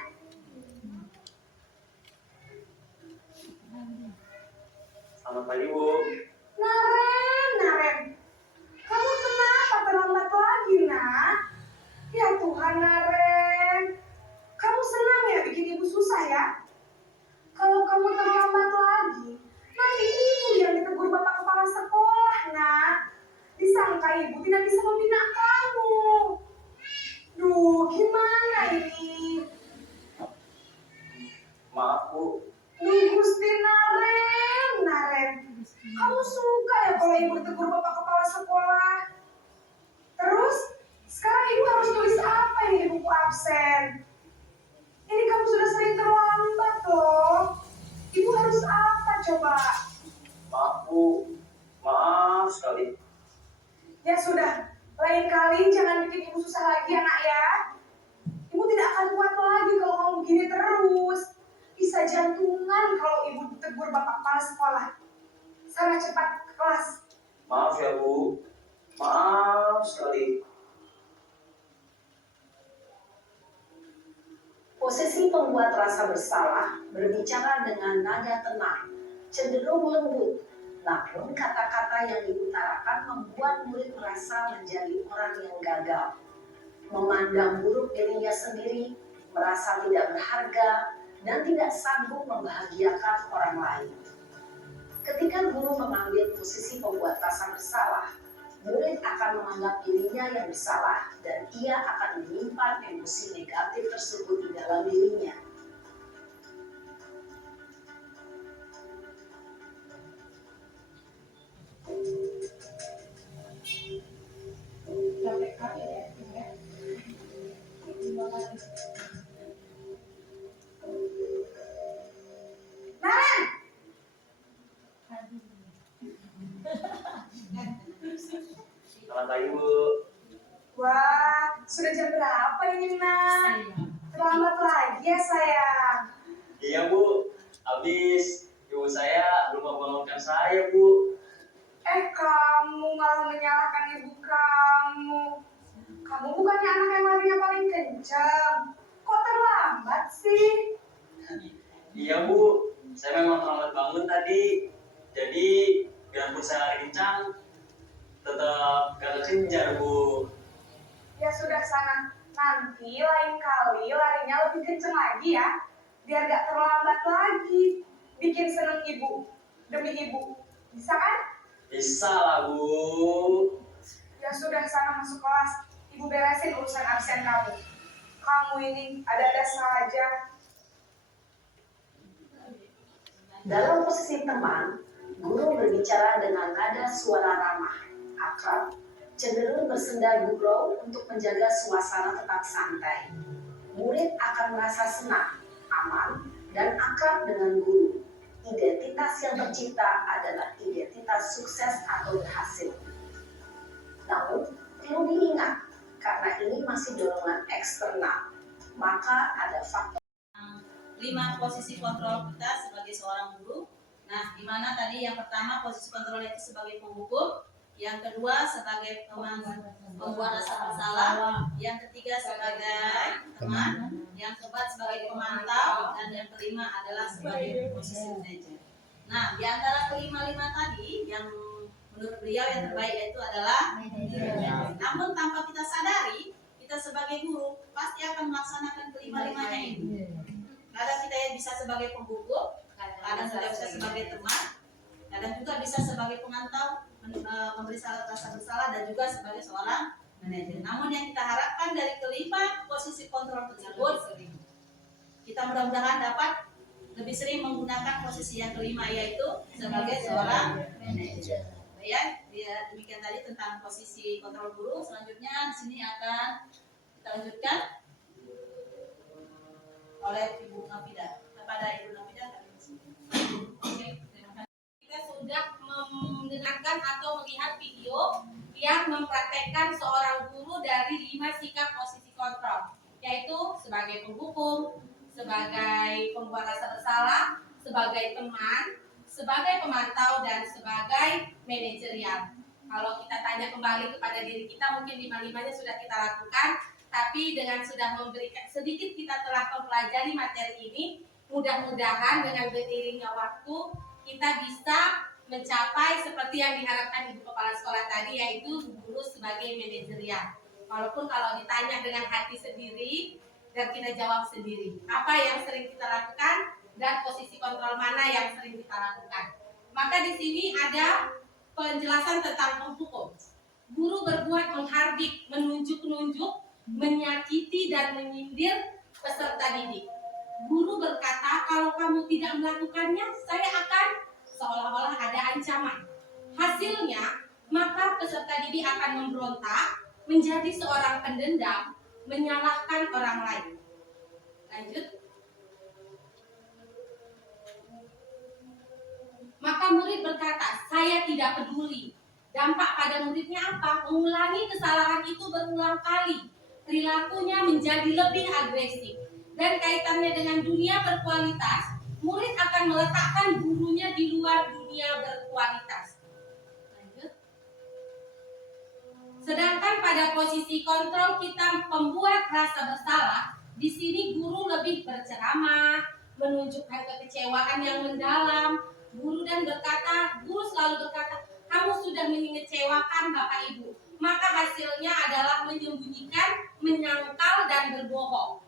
absen. Ini kamu sudah sering terlambat loh. Ibu harus apa coba? Maaf Bu, maaf sekali. Ya sudah, lain kali jangan bikin ibu susah lagi ya nak ya. Ibu tidak akan kuat lagi kalau kamu begini terus. Bisa jantungan kalau ibu ditegur bapak kepala sekolah. Sana cepat ke kelas. Maaf ya Bu, maaf sekali. Posisi pembuat rasa bersalah berbicara dengan nada tenang, cenderung lembut. Namun kata-kata yang diutarakan membuat murid merasa menjadi orang yang gagal. Memandang buruk dirinya sendiri, merasa tidak berharga, dan tidak sanggup membahagiakan orang lain. Ketika guru mengambil posisi pembuat rasa bersalah, murid akan menganggap dirinya yang bersalah dan ia akan menyimpan emosi negatif tersebut di dalam dirinya. Capek kali ya. Terima kasih. Naren, Selamat pagi Bu. wah sudah jam berapa ini nak? Terlambat lagi ya sayang. Iya Bu, habis ibu saya belum membangunkan saya Bu. Kamu malah menyalahkan ibu kamu. Kamu bukannya anak yang larinya paling kencang. Kok terlambat sih? Iya Bu, saya memang terlambat bangun tadi. Jadi biarpun saya lari kencang, tetap gak kekejar Bu. Ya sudah sana. Nanti lain kali larinya lebih kencang lagi ya. Biar gak terlambat lagi. Bikin seneng ibu. Demi ibu. Bisa kan? Bisa lah Bu. Ya sudah sana masuk kelas. Ibu beresin urusan absen kamu. Kamu ini ada-ada saja. Dalam posisi teman, guru berbicara dengan nada suara ramah, akrab, cenderung bersenda gurau untuk menjaga suasana tetap santai. Murid akan merasa senang, aman, dan akrab dengan guru. Identitas yang tercipta adalah identitas sukses atau berhasil. Namun, perlu diingat, karena ini masih dorongan eksternal, maka ada faktor 5 posisi kontrol kita sebagai seorang guru. Nah, di mana tadi yang pertama posisi kontrol itu sebagai penghukum, yang kedua sebagai pembuat rasa bersalah, yang ketiga sebagai teman, yang keempat sebagai pemantau, dan yang kelima adalah sebagai posisi manajer. Nah, di antara kelima-lima tadi yang menurut beliau yang terbaik yaitu adalah manajer. Namun tanpa kita sadari, kita sebagai guru pasti akan melaksanakan kelima-limanya ini. Kadang kita yang bisa sebagai penghukum, kadang kita bisa sebagai teman, kadang juga bisa sebagai pemantau, memberi rasa bersalah, dan juga sebagai seorang manajer. Namun yang kita harapkan dari kelima posisi kontrol tersebut, kita mudah-mudahan dapat lebih sering menggunakan posisi yang kelima yaitu sebagai seorang manajer. Ya, demikian tadi tentang posisi kontrol guru. Selanjutnya di sini akan kita lanjutkan oleh Ibu Nafida. Kepada Ibu Nafida kami di sini. Oke, terima kasih. Kita sudah mendengarkan atau melihat video yang mempraktekkan seorang guru dari 5 sikap posisi kontrol, yaitu sebagai penghukum, sebagai pembuat rasa bersalah, sebagai teman, sebagai pemantau, dan sebagai manajerial. Kalau kita tanya kembali kepada diri kita, mungkin 5-limanya sudah kita lakukan, tapi dengan sudah memberikan sedikit kita telah mempelajari materi ini, mudah-mudahan dengan beriringnya waktu kita bisa mencapai seperti yang diharapkan Ibu Kepala Sekolah tadi, yaitu guru sebagai manajerial. Walaupun kalau ditanya dengan hati sendiri dan kita jawab sendiri, apa yang sering kita lakukan dan posisi kontrol mana yang sering kita lakukan. Maka di sini ada penjelasan tentang penghukum. Guru berbuat menghardik, menunjuk-nunjuk, menyakiti dan menyindir peserta didik. Guru berkata, kalau kamu tidak melakukannya, saya akan seolah-olah ada ancaman. Hasilnya, maka peserta didik akan memberontak, menjadi seorang pendendam, menyalahkan orang lain. Lanjut. Maka murid berkata, saya tidak peduli. Dampak pada muridnya apa? Mengulangi kesalahan itu berulang kali. Perilakunya menjadi lebih agresif. Dan kaitannya dengan dunia berkualitas, murid akan meletakkan gurunya di luar dunia berkualitas. Lanjut. Sedangkan pada posisi kontrol kita pembuat rasa bersalah, di sini guru lebih berceramah, menunjukkan kekecewaan yang mendalam. Guru selalu berkata, kamu sudah mengecewakan Bapak Ibu. Maka hasilnya adalah menyembunyikan, menyangkal, dan berbohong.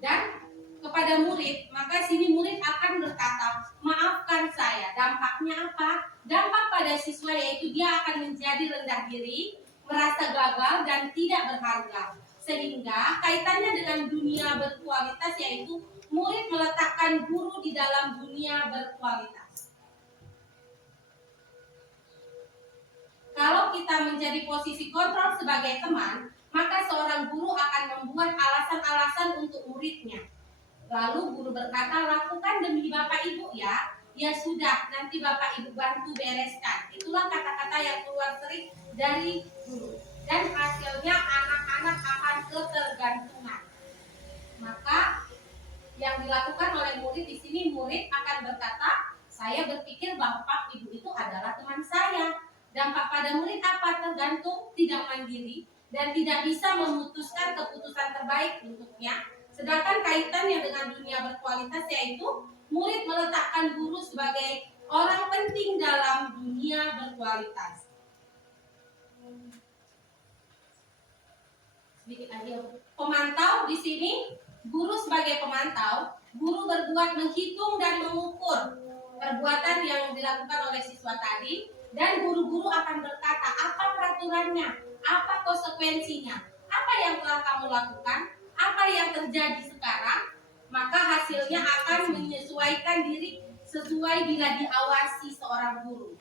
Dan kepada murid, maka sini murid akan berkata, maafkan saya. Dampaknya apa? Dampak pada siswa yaitu dia akan menjadi rendah diri, merasa gagal, dan tidak berharga. Sehingga kaitannya dengan dunia berkualitas yaitu murid meletakkan guru di dalam dunia berkualitas. Kalau kita menjadi posisi kontrol sebagai teman, maka seorang guru akan membuat alasan-alasan untuk muridnya. Lalu guru berkata, lakukan demi Bapak Ibu ya. Ya sudah, nanti Bapak Ibu bantu bereskan. Itulah kata-kata yang keluar sering dari guru. Dan hasilnya anak-anak akan ketergantungan. Maka yang dilakukan oleh murid di sini, murid akan berkata, saya berpikir Bapak Ibu itu adalah teman saya. Dampak pada murid apa? Tergantung, tidak mandiri, dan tidak bisa memutuskan keputusan terbaik untuknya. Sedangkan kaitannya dengan dunia berkualitas yaitu murid meletakkan guru sebagai orang penting dalam dunia berkualitas. Sedikit lagi. Pemantau di sini, guru sebagai pemantau, guru berbuat menghitung dan mengukur perbuatan yang dilakukan oleh siswa tadi, dan guru-guru akan berkata apa peraturannya, apa konsekuensinya, apa yang telah kamu lakukan, apa yang terjadi sekarang, maka hasilnya akan menyesuaikan diri sesuai bila diawasi seorang guru.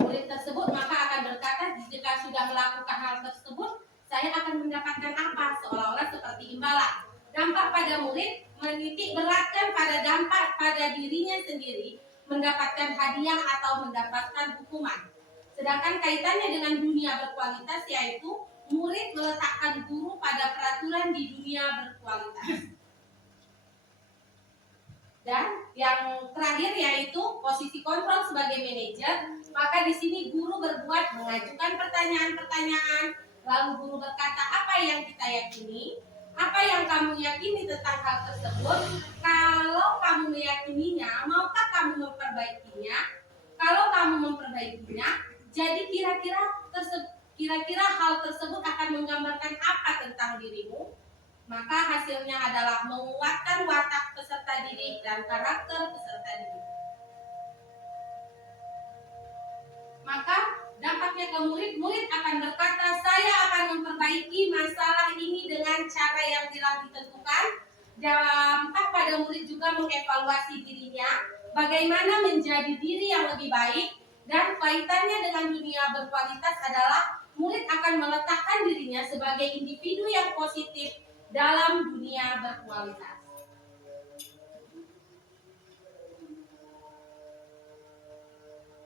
Murid tersebut maka akan berkata, jika sudah melakukan hal tersebut, saya akan mendapatkan apa? Seolah-olah seperti imbalan. Dampak pada murid menitik beratkan pada dampak pada dirinya sendiri, mendapatkan hadiah atau mendapatkan hukuman. Sedangkan kaitannya dengan dunia berkualitas yaitu murid meletakkan guru pada peraturan di dunia berkualitas. Dan yang terakhir yaitu posisi kontrol sebagai manajer, maka di sini guru berbuat mengajukan pertanyaan-pertanyaan, lalu guru berkata apa yang kita yakini, apa yang kamu yakini tentang hal tersebut. Kalau kamu meyakininya, maukah kamu memperbaikinya? Kalau kamu memperbaikinya, jadi kira-kira hal tersebut akan menggambarkan apa tentang dirimu? Maka hasilnya adalah menguatkan watak peserta didik dan karakter peserta didik. Maka dampaknya ke murid akan berkata, saya akan memperbaiki masalah ini dengan cara yang telah ditentukan. Dampak pada murid juga mengevaluasi dirinya, bagaimana menjadi diri yang lebih baik, dan kaitannya dengan dunia berkualitas adalah murid akan meletakkan dirinya sebagai individu yang positif dalam dunia berkualitas.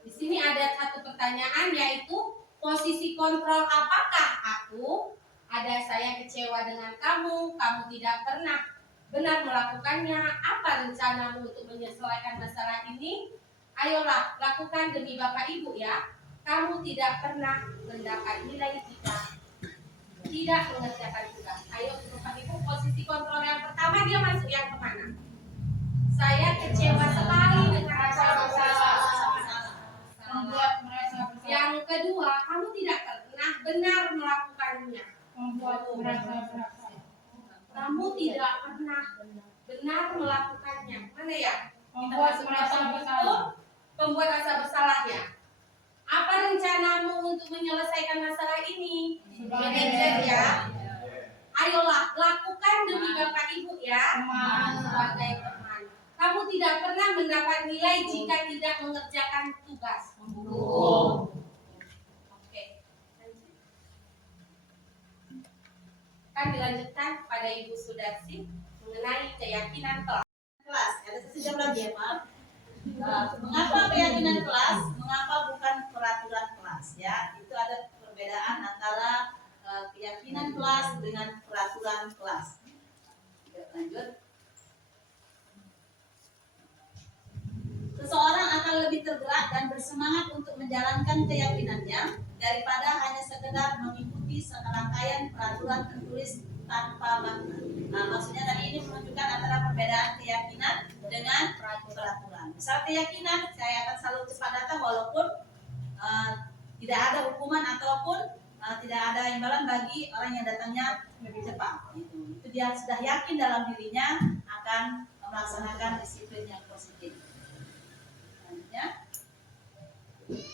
Di sini ada satu pertanyaan yaitu posisi kontrol apakah aku? Ada saya kecewa dengan kamu, kamu tidak pernah benar melakukannya. Apa rencanamu untuk menyelesaikan masalah ini? Ayolah, lakukan demi Bapak Ibu ya. Kamu tidak pernah mendapat nilai jika tidak mengerjakan tugas. Ayo Bapak Ibu, posisi kontrol yang pertama dia masuk yang kemana? Saya kecewa sekali dengan rasa bersalah. Membuat merasa bersalah. Yang kedua, kamu tidak pernah benar melakukannya. Membuat merasa bersalah. Kamu tidak pernah benar melakukannya. Mana ya? Membuat merasa bersalah. Pembuat rasa bersalah ya. Apa rencanamu untuk menyelesaikan masalah ini? Manajer ya. Ayolah, lakukan demi Bapak Ibu ya. Sebagai teman. Kamu tidak pernah mendapat nilai jika tidak mengerjakan tugas. akan dilanjutkan kepada Ibu Sudarsi mengenai keyakinan kelas. Ada sejam lagi ya Pak. Mengapa keyakinan kelas? Mengapa bukan peraturan kelas? Ya, itu ada perbedaan antara keyakinan kelas dengan peraturan kelas. Lanjut. Seseorang akan lebih tergerak dan bersemangat untuk menjalankan keyakinannya daripada hanya sekedar mengikuti serangkaian peraturan tertulis tanpa makna. Nah, maksudnya tadi ini menunjukkan antara perbedaan keyakinan dengan peraturan. Misal keyakinan, saya akan selalu cepat datang walaupun tidak ada hukuman ataupun tidak ada imbalan bagi orang yang datangnya lebih cepat. Itu dia sudah yakin dalam dirinya akan melaksanakan disiplin yang positif. Selanjutnya,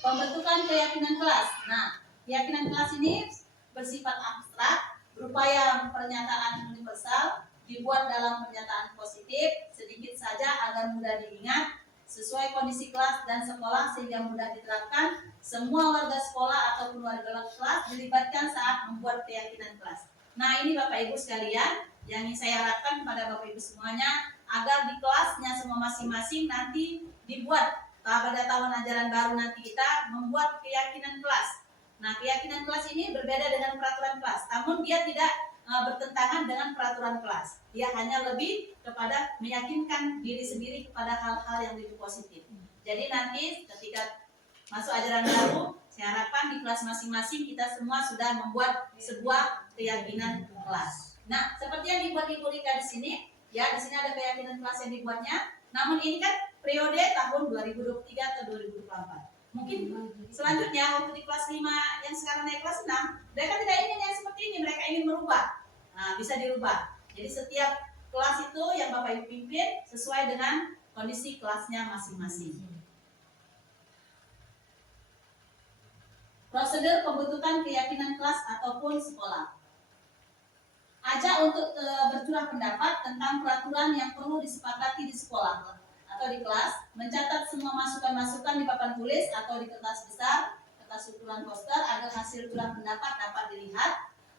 pembentukan keyakinan kelas. Nah, keyakinan kelas ini bersifat abstrak, berupaya pernyataan universal, dibuat dalam pernyataan positif, sedikit saja agar mudah diingat, sesuai kondisi kelas dan sekolah sehingga mudah diterapkan. Semua warga sekolah ataupun warga kelas dilibatkan saat membuat keyakinan kelas. Nah, ini Bapak Ibu sekalian, yang ingin saya harapkan kepada Bapak Ibu semuanya, agar di kelasnya semua masing-masing nanti dibuat pada tahun ajaran baru nanti kita membuat keyakinan kelas. Nah, keyakinan kelas ini berbeda dengan peraturan kelas, namun dia tidak bertentangan dengan peraturan kelas. Dia hanya lebih kepada meyakinkan diri sendiri kepada hal-hal yang lebih positif. Jadi nanti ketika masuk ajaran baru, saya harapkan di kelas masing-masing kita semua sudah membuat sebuah keyakinan kelas. Nah, seperti yang dibuat Ibu Rika di sini, ya di sini ada keyakinan kelas yang dibuatnya. Namun ini kan periode tahun 2023 atau 2024. Mungkin selanjutnya waktu di kelas 5 yang sekarang naik kelas 6, mereka tidak ingin yang seperti ini, mereka ingin merubah. Nah, bisa dirubah. Jadi setiap kelas itu yang Bapak Ibu pimpin sesuai dengan kondisi kelasnya masing-masing. Prosedur pembentukan keyakinan kelas ataupun sekolah. Ajak untuk bercurah pendapat tentang peraturan yang perlu disepakati di sekolah atau di kelas, mencatat semua masukan-masukan di papan tulis atau di kertas besar, kertas ukuran poster agar hasil curah pendapat dapat dilihat.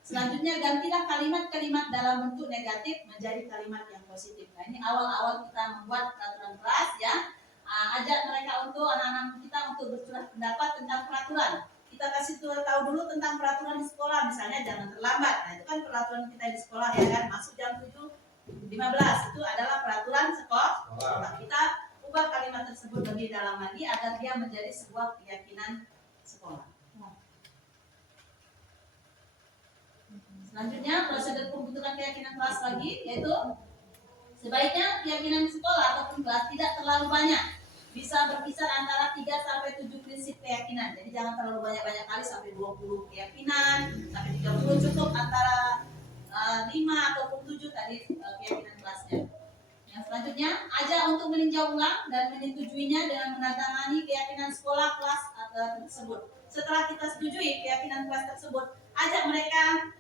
Selanjutnya gantilah kalimat-kalimat dalam bentuk negatif menjadi kalimat yang positif. Nah, ini awal-awal kita membuat peraturan kelas ya. Ajak mereka untuk anak-anak kita untuk bercurah pendapat tentang peraturan. Kita kasih tahu dulu tentang peraturan di sekolah, misalnya jangan terlambat. Nah, itu kan peraturan kita di sekolah ya kan, masuk jam 7.15 itu adalah peraturan sekolah. Kita ubah kalimat tersebut lebih dalam lagi agar dia menjadi sebuah keyakinan sekolah. Selanjutnya prosedur pembentukan keyakinan kelas lagi, yaitu sebaiknya keyakinan sekolah ataupun kelas tidak terlalu banyak. Bisa berkisar antara 3 sampai 7 prinsip keyakinan. Jadi jangan terlalu banyak-banyak kali sampai 20 keyakinan, sampai 30 cukup antara 5 ataupun 7 tadi keyakinan kelasnya. Yang selanjutnya, ajak untuk meninjau ulang dan menyetujuinya dengan menandatangani keyakinan sekolah kelas tersebut. Setelah kita setujui keyakinan kelas tersebut, ajak mereka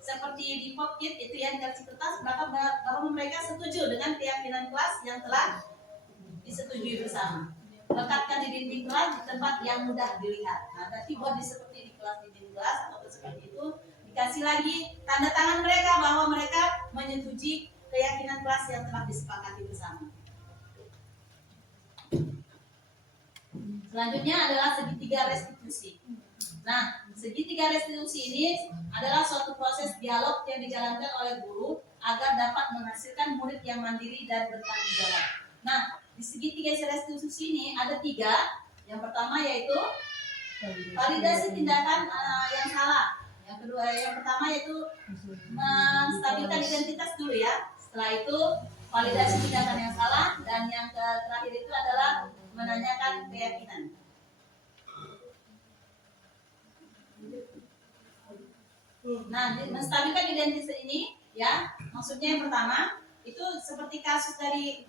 seperti di pocket itu yang dikasih kertas, bahwa mereka setuju dengan keyakinan kelas yang telah disetujui bersama. Lekatkan di dinding kelas di tempat yang mudah dilihat. Nah, nanti buat seperti di kelas dinding kelas atau seperti itu, dikasih lagi tanda tangan mereka bahwa mereka menyetujui keyakinan kelas yang telah disepakati bersama. Selanjutnya adalah segitiga restitusi. Nah, segitiga restitusi ini adalah suatu proses dialog yang dijalankan oleh guru agar dapat menghasilkan murid yang mandiri dan bertanggung jawab. Nah, di segitiga restitusi ini ada 3. Yang pertama yaitu validasi tindakan yang salah. Yang pertama yaitu menstabilkan identitas dulu ya. Setelah itu validasi tindakan yang salah, dan yang terakhir itu adalah menanyakan keyakinan. Nah, menstabilkan identitas ini ya, maksudnya yang pertama itu seperti kasus dari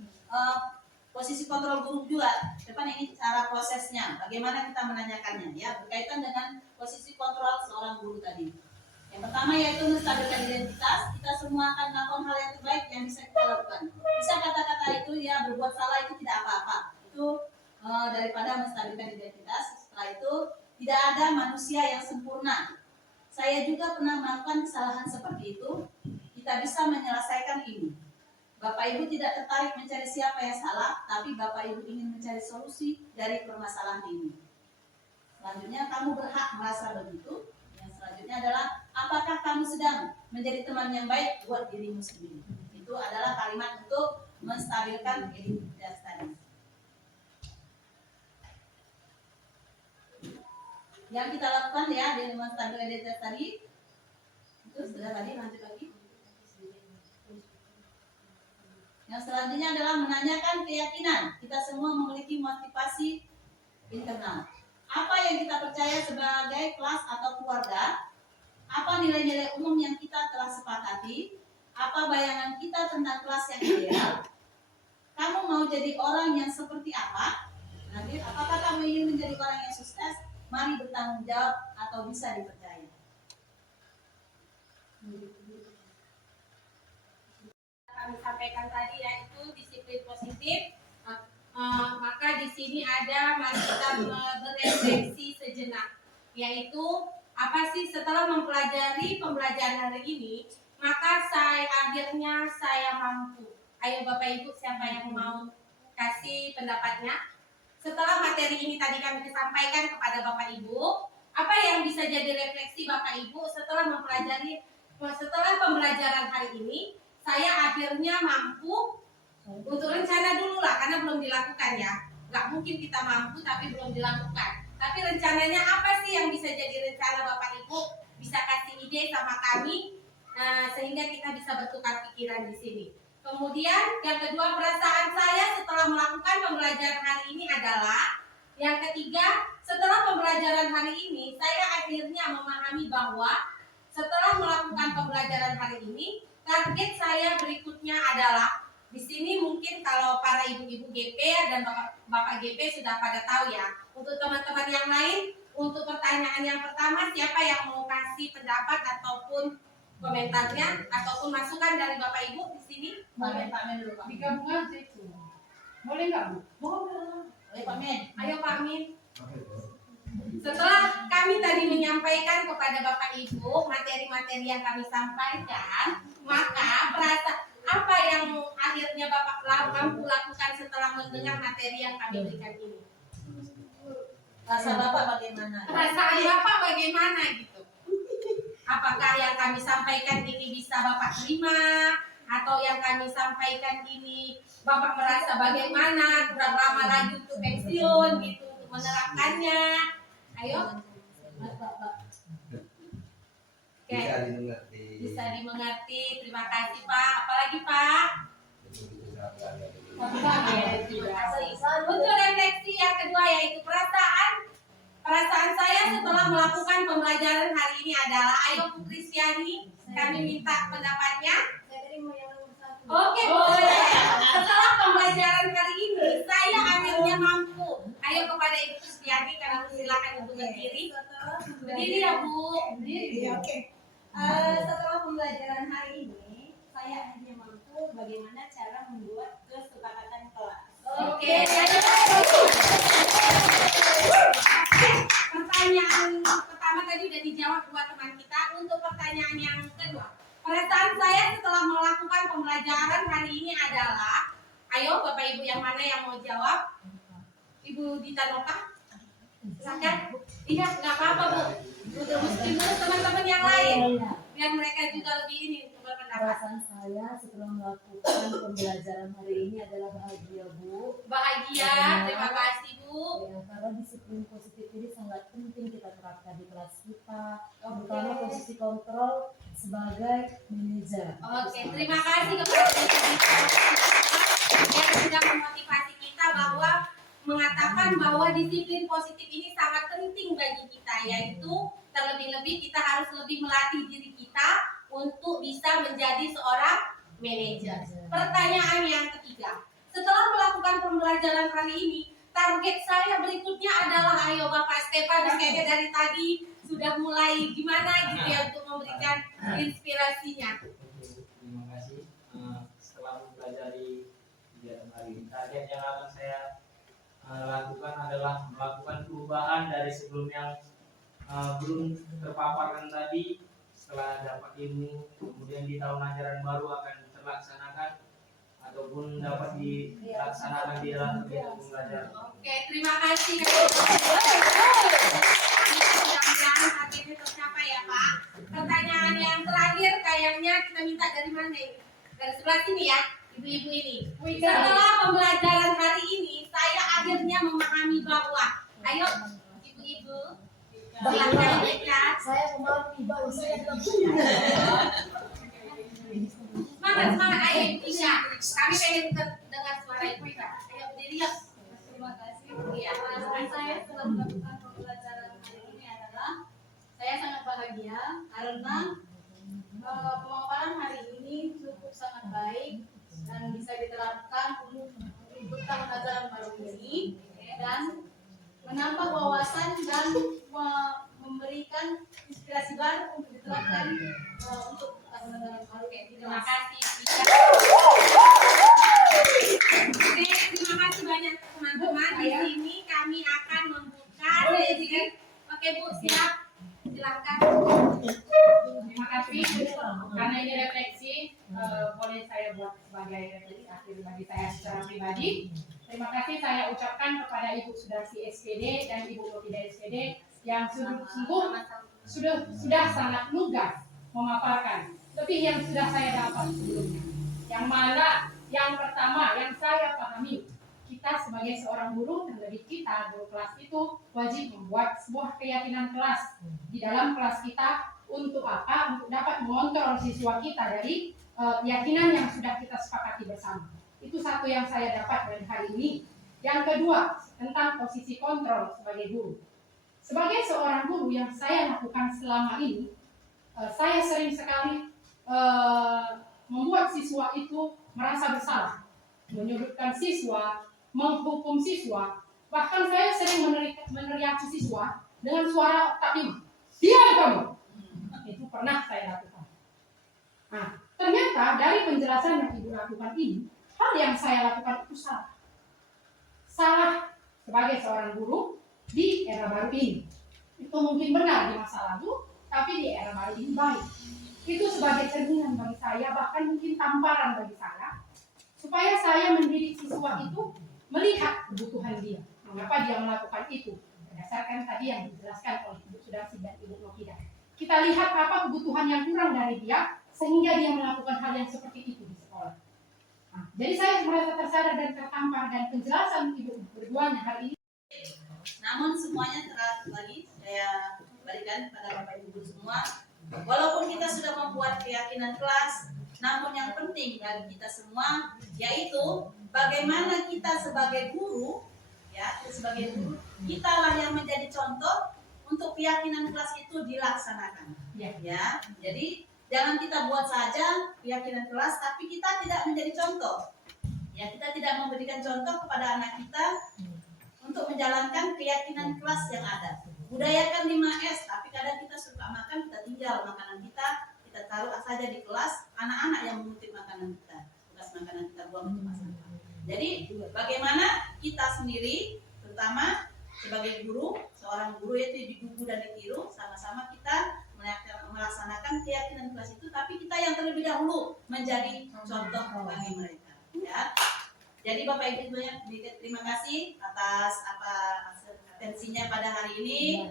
posisi kontrol guru juga. Depan ini cara prosesnya, bagaimana kita menanyakannya ya, berkaitan dengan posisi kontrol seorang guru tadi. Yang pertama yaitu menstabilkan identitas. Kita semua akan melakukan hal yang terbaik yang bisa kita lakukan. Bisa kata-kata itu ya, berbuat salah itu tidak apa-apa. Itu daripada menstabilkan identitas. Setelah itu tidak ada manusia yang sempurna. Saya juga pernah melakukan kesalahan seperti itu. kita bisa menyelesaikan ini. Bapak Ibu tidak tertarik mencari siapa yang salah, tapi Bapak Ibu ingin mencari solusi dari permasalahan ini. Selanjutnya kamu berhak merasa begitu. Yang selanjutnya adalah apakah kamu sedang menjadi teman yang baik buat dirimu sendiri. Itu adalah kalimat untuk menstabilkan identitas tadi. Yang kita lakukan ya di menstabilkan identitas tadi itu sudah tadi, lanjut lagi. Yang selanjutnya adalah menanyakan keyakinan. Kita semua memiliki motivasi internal. Apa yang kita percaya sebagai kelas atau keluarga? Apa nilai-nilai umum yang kita telah sepakati? Apa bayangan kita tentang kelas yang ideal? Kamu mau jadi orang yang seperti apa? Nanti, apakah kamu ingin menjadi orang yang sukses? Mari bertanggung jawab atau bisa dipercaya. Kami sampaikan tadi yaitu disiplin positif. Maka di sini ada mari kita berefleksi sejenak, yaitu apa sih setelah mempelajari pembelajaran hari ini, maka akhirnya saya mampu. Ayo Bapak Ibu, siapa yang mau kasih pendapatnya? Setelah materi ini tadi kami sampaikan kepada Bapak Ibu, apa yang bisa jadi refleksi Bapak Ibu setelah pembelajaran hari ini? Saya akhirnya mampu untuk rencana dulu lah, karena belum dilakukan ya. Nggak mungkin kita mampu tapi belum dilakukan. Tapi rencananya apa sih yang bisa jadi rencana Bapak Ibu? Bisa kasih ide sama kami, sehingga kita bisa bertukar pikiran di sini. Kemudian yang kedua, perasaan saya setelah melakukan pembelajaran hari ini adalah, yang ketiga, setelah pembelajaran hari ini saya akhirnya memahami bahwa setelah melakukan pembelajaran hari ini, target saya berikutnya adalah, di sini mungkin kalau para ibu-ibu GP dan bapak GP sudah pada tahu ya. Untuk teman-teman yang lain, untuk pertanyaan yang pertama, siapa yang mau kasih pendapat ataupun komentarnya ataupun masukan dari Bapak Ibu di sini? Pak Men dulu, Pak. Digabung aja itu. Boleh nggak, Bu? Boleh, Pak Men. Ayo Pak Min. Setelah kami tadi menyampaikan kepada Bapak Ibu materi-materi yang kami sampaikan, maka apa yang akhirnya Bapak mampu lakukan setelah mendengar materi yang kami berikan ini? Rasa Bapak bagaimana? Perasaan Bapak bagaimana gitu? Apakah yang kami sampaikan ini bisa Bapak terima? Atau yang kami sampaikan ini Bapak merasa bagaimana? Kurang lama lagi untuk pensiun gitu, untuk menerapkannya? Ayo. Oke. Bisa dimengerti. Terima kasih Pak. Apalagi Pak? Untuk refleksi yang kedua yaitu perasaan saya setelah melakukan pembelajaran hari ini adalah, ayo Bu Kristiani, kami minta pendapatnya. Oke, boleh. Setelah pembelajaran hari ini saya akhirnya mampu. Ayo kepada Ibu Kristiani, kami silakan untuk berdiri. Berdiri ya Bu. Berdiri. Oke. Setelah pembelajaran hari ini, saya akhirnya mampu bagaimana cara membuat kesepakatan kelas. Oke. Pertanyaan pertama tadi sudah dijawab buat teman kita. Untuk pertanyaan yang kedua, perasaan saya setelah melakukan pembelajaran hari ini adalah, ayo Bapak Ibu yang mana yang mau jawab? Ibu Dita Noka? Silakan. Iya, nggak apa-apa Bu. Untuk mesti dulu teman-teman yang lain, biar mereka juga lebih ini berpendapat. Perasaan saya setelah melakukan pembelajaran hari ini adalah bahagia, Bu. Bahagia, terima kasih Bu. Ya, karena disiplin positif ini sangat penting kita terapkan di kelas kita, terutama posisi kontrol sebagai manajer. Oke, terima kasih kepada Ibu Dita yang sudah memotivasi kita bahwa mengatakan bahwa disiplin positif ini sangat penting bagi kita, yaitu terlebih-lebih kita harus lebih melatih diri kita untuk bisa menjadi seorang manajer. Pertanyaan yang ketiga, setelah melakukan pembelajaran hari ini, target saya berikutnya adalah, ayo Bapak Stefanus, kayaknya dari tadi sudah mulai gimana gitu ya untuk memberikan inspirasinya. Terima kasih. Setelah mempelajari kegiatan hari ini, target yang akan saya lakukan adalah melakukan perubahan dari sebelum yang belum terpaparkan tadi, setelah dapat ilmu, kemudian di tahun ajaran baru akan terlaksanakan ataupun dapat dilaksanakan di dalam kegiatan pembelajaran. Oke, terima kasih. Mudah-mudahan targetnya tercapai ya Pak. Pertanyaan yang terakhir kayaknya kita minta dari mana ini? Dari sebelah sini ya, ibu-ibu ini. Setelah pembelajaran hari ini, saya akhirnya memahami bahwa, ayo ibu-ibu, silakan dekat. Saya memahami bahwa saya Semangat, ayo Ibu Isya. Kami pengen dengar suara Ibu Isya. Ayo berdiri yuk. Terima kasih. Iya. Saya setelah melakukan pembelajaran hari ini adalah saya sangat bahagia karena pemaparan hari ini cukup sangat baik dan bisa diterapkan untuk tahun ajaran baru ini dan menambah wawasan dan memberikan inspirasi baru untuk diterapkan untuk tahun ajaran baru. Terima kasih. Oke, terima kasih banyak teman-teman. Di sini kami akan membuka sesi. Oke Bu, siap. Silakan. Terima kasih. Karena ini refleksi, boleh saya buat sebagai refleksi akhir bagi saya secara pribadi. Terima kasih saya ucapkan kepada Ibu Sudarsi SPD dan Ibu Notida SPD yang sudah sangat lugas memaparkan lebih yang sudah saya dapat sebelumnya. Yang mana yang pertama yang saya pahami, kita sebagai seorang guru, terlebih kita guru kelas itu wajib membuat sebuah keyakinan kelas di dalam kelas kita. Untuk apa? Untuk dapat mengontrol siswa kita dari keyakinan yang sudah kita sepakati bersama. Itu satu yang saya dapat dari hari ini. Yang kedua, tentang posisi kontrol sebagai guru. Sebagai seorang guru yang saya lakukan selama ini, saya sering sekali membuat siswa itu merasa bersalah, menyudutkan siswa, menghukum siswa. Bahkan saya sering meneriaki siswa dengan suara tak lima. Diam kamu! Itu pernah saya lakukan. Nah, ternyata dari penjelasan yang Ibu lakukan ini, hal yang saya lakukan itu salah. Salah sebagai seorang guru di era baru ini. Itu mungkin benar di masa lalu, tapi di era baru ini baik. Itu sebagai cerminan bagi saya, bahkan mungkin tamparan bagi saya, supaya saya mendidik siswa itu melihat kebutuhan dia. Mengapa dia melakukan itu? Berdasarkan tadi yang dijelaskan oleh Ibu Sudarsi dan Ibu Notida. Kita lihat apa kebutuhan yang kurang dari dia, sehingga dia melakukan hal yang seperti itu di sekolah. Nah, jadi saya merasa tersadar dan tertampar, dan penjelasan Ibu berduanya hari ini. Namun semuanya terakhir lagi saya berikan pada Bapak Ibu semua. Walaupun kita sudah membuat keyakinan kelas, namun yang penting bagi kita semua yaitu bagaimana kita sebagai guru, ya, sebagai guru, kitalah yang menjadi contoh untuk keyakinan kelas itu dilaksanakan. Ya, jadi jangan kita buat saja keyakinan kelas, tapi kita tidak menjadi contoh. Ya, kita tidak memberikan contoh kepada anak kita untuk menjalankan keyakinan kelas yang ada. Budayakan 5S, tapi kadang kita suka makan, kita tinggal makanan kita taruh saja di kelas, anak-anak yang mengutip makanan kita, bekas makanan kita buang ke tempat sampah. Jadi bagaimana kita sendiri, terutama sebagai guru, seorang guru itu digugu dan ditiru, sama-sama kita melaksanakan keyakinan kelas itu, tapi kita yang terlebih dahulu menjadi contoh bagi mereka. Ya. Jadi Bapak Ibu terima kasih atas atensinya pada hari ini.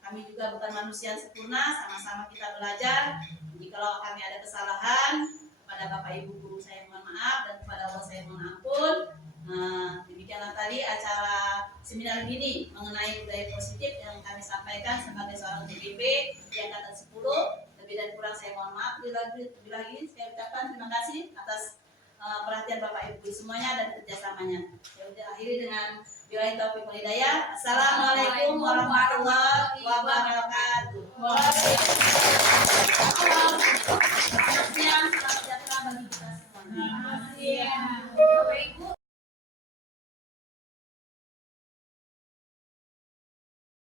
Kami juga bukan manusia yang sempurna, sama-sama kita belajar. Jikalau kami ada kesalahan, kepada Bapak Ibu guru saya mohon maaf, dan kepada Allah saya mohon ampun. Demikianlah tadi acara seminar ini mengenai budaya positif yang kami sampaikan sebagai seorang TPP yang angkatan 10. Lebih dan kurang saya mohon maaf. Bila ini saya ucapkan terima kasih atas perhatian Bapak Ibu semuanya dan kerjasamanya. Saya akhiri dengan billahi taufiq wal hidayah. Assalamualaikum warahmatullahi wabarakatuh. Selamat siang, salam sejahtera bagi kita semua. Bapak Ibu,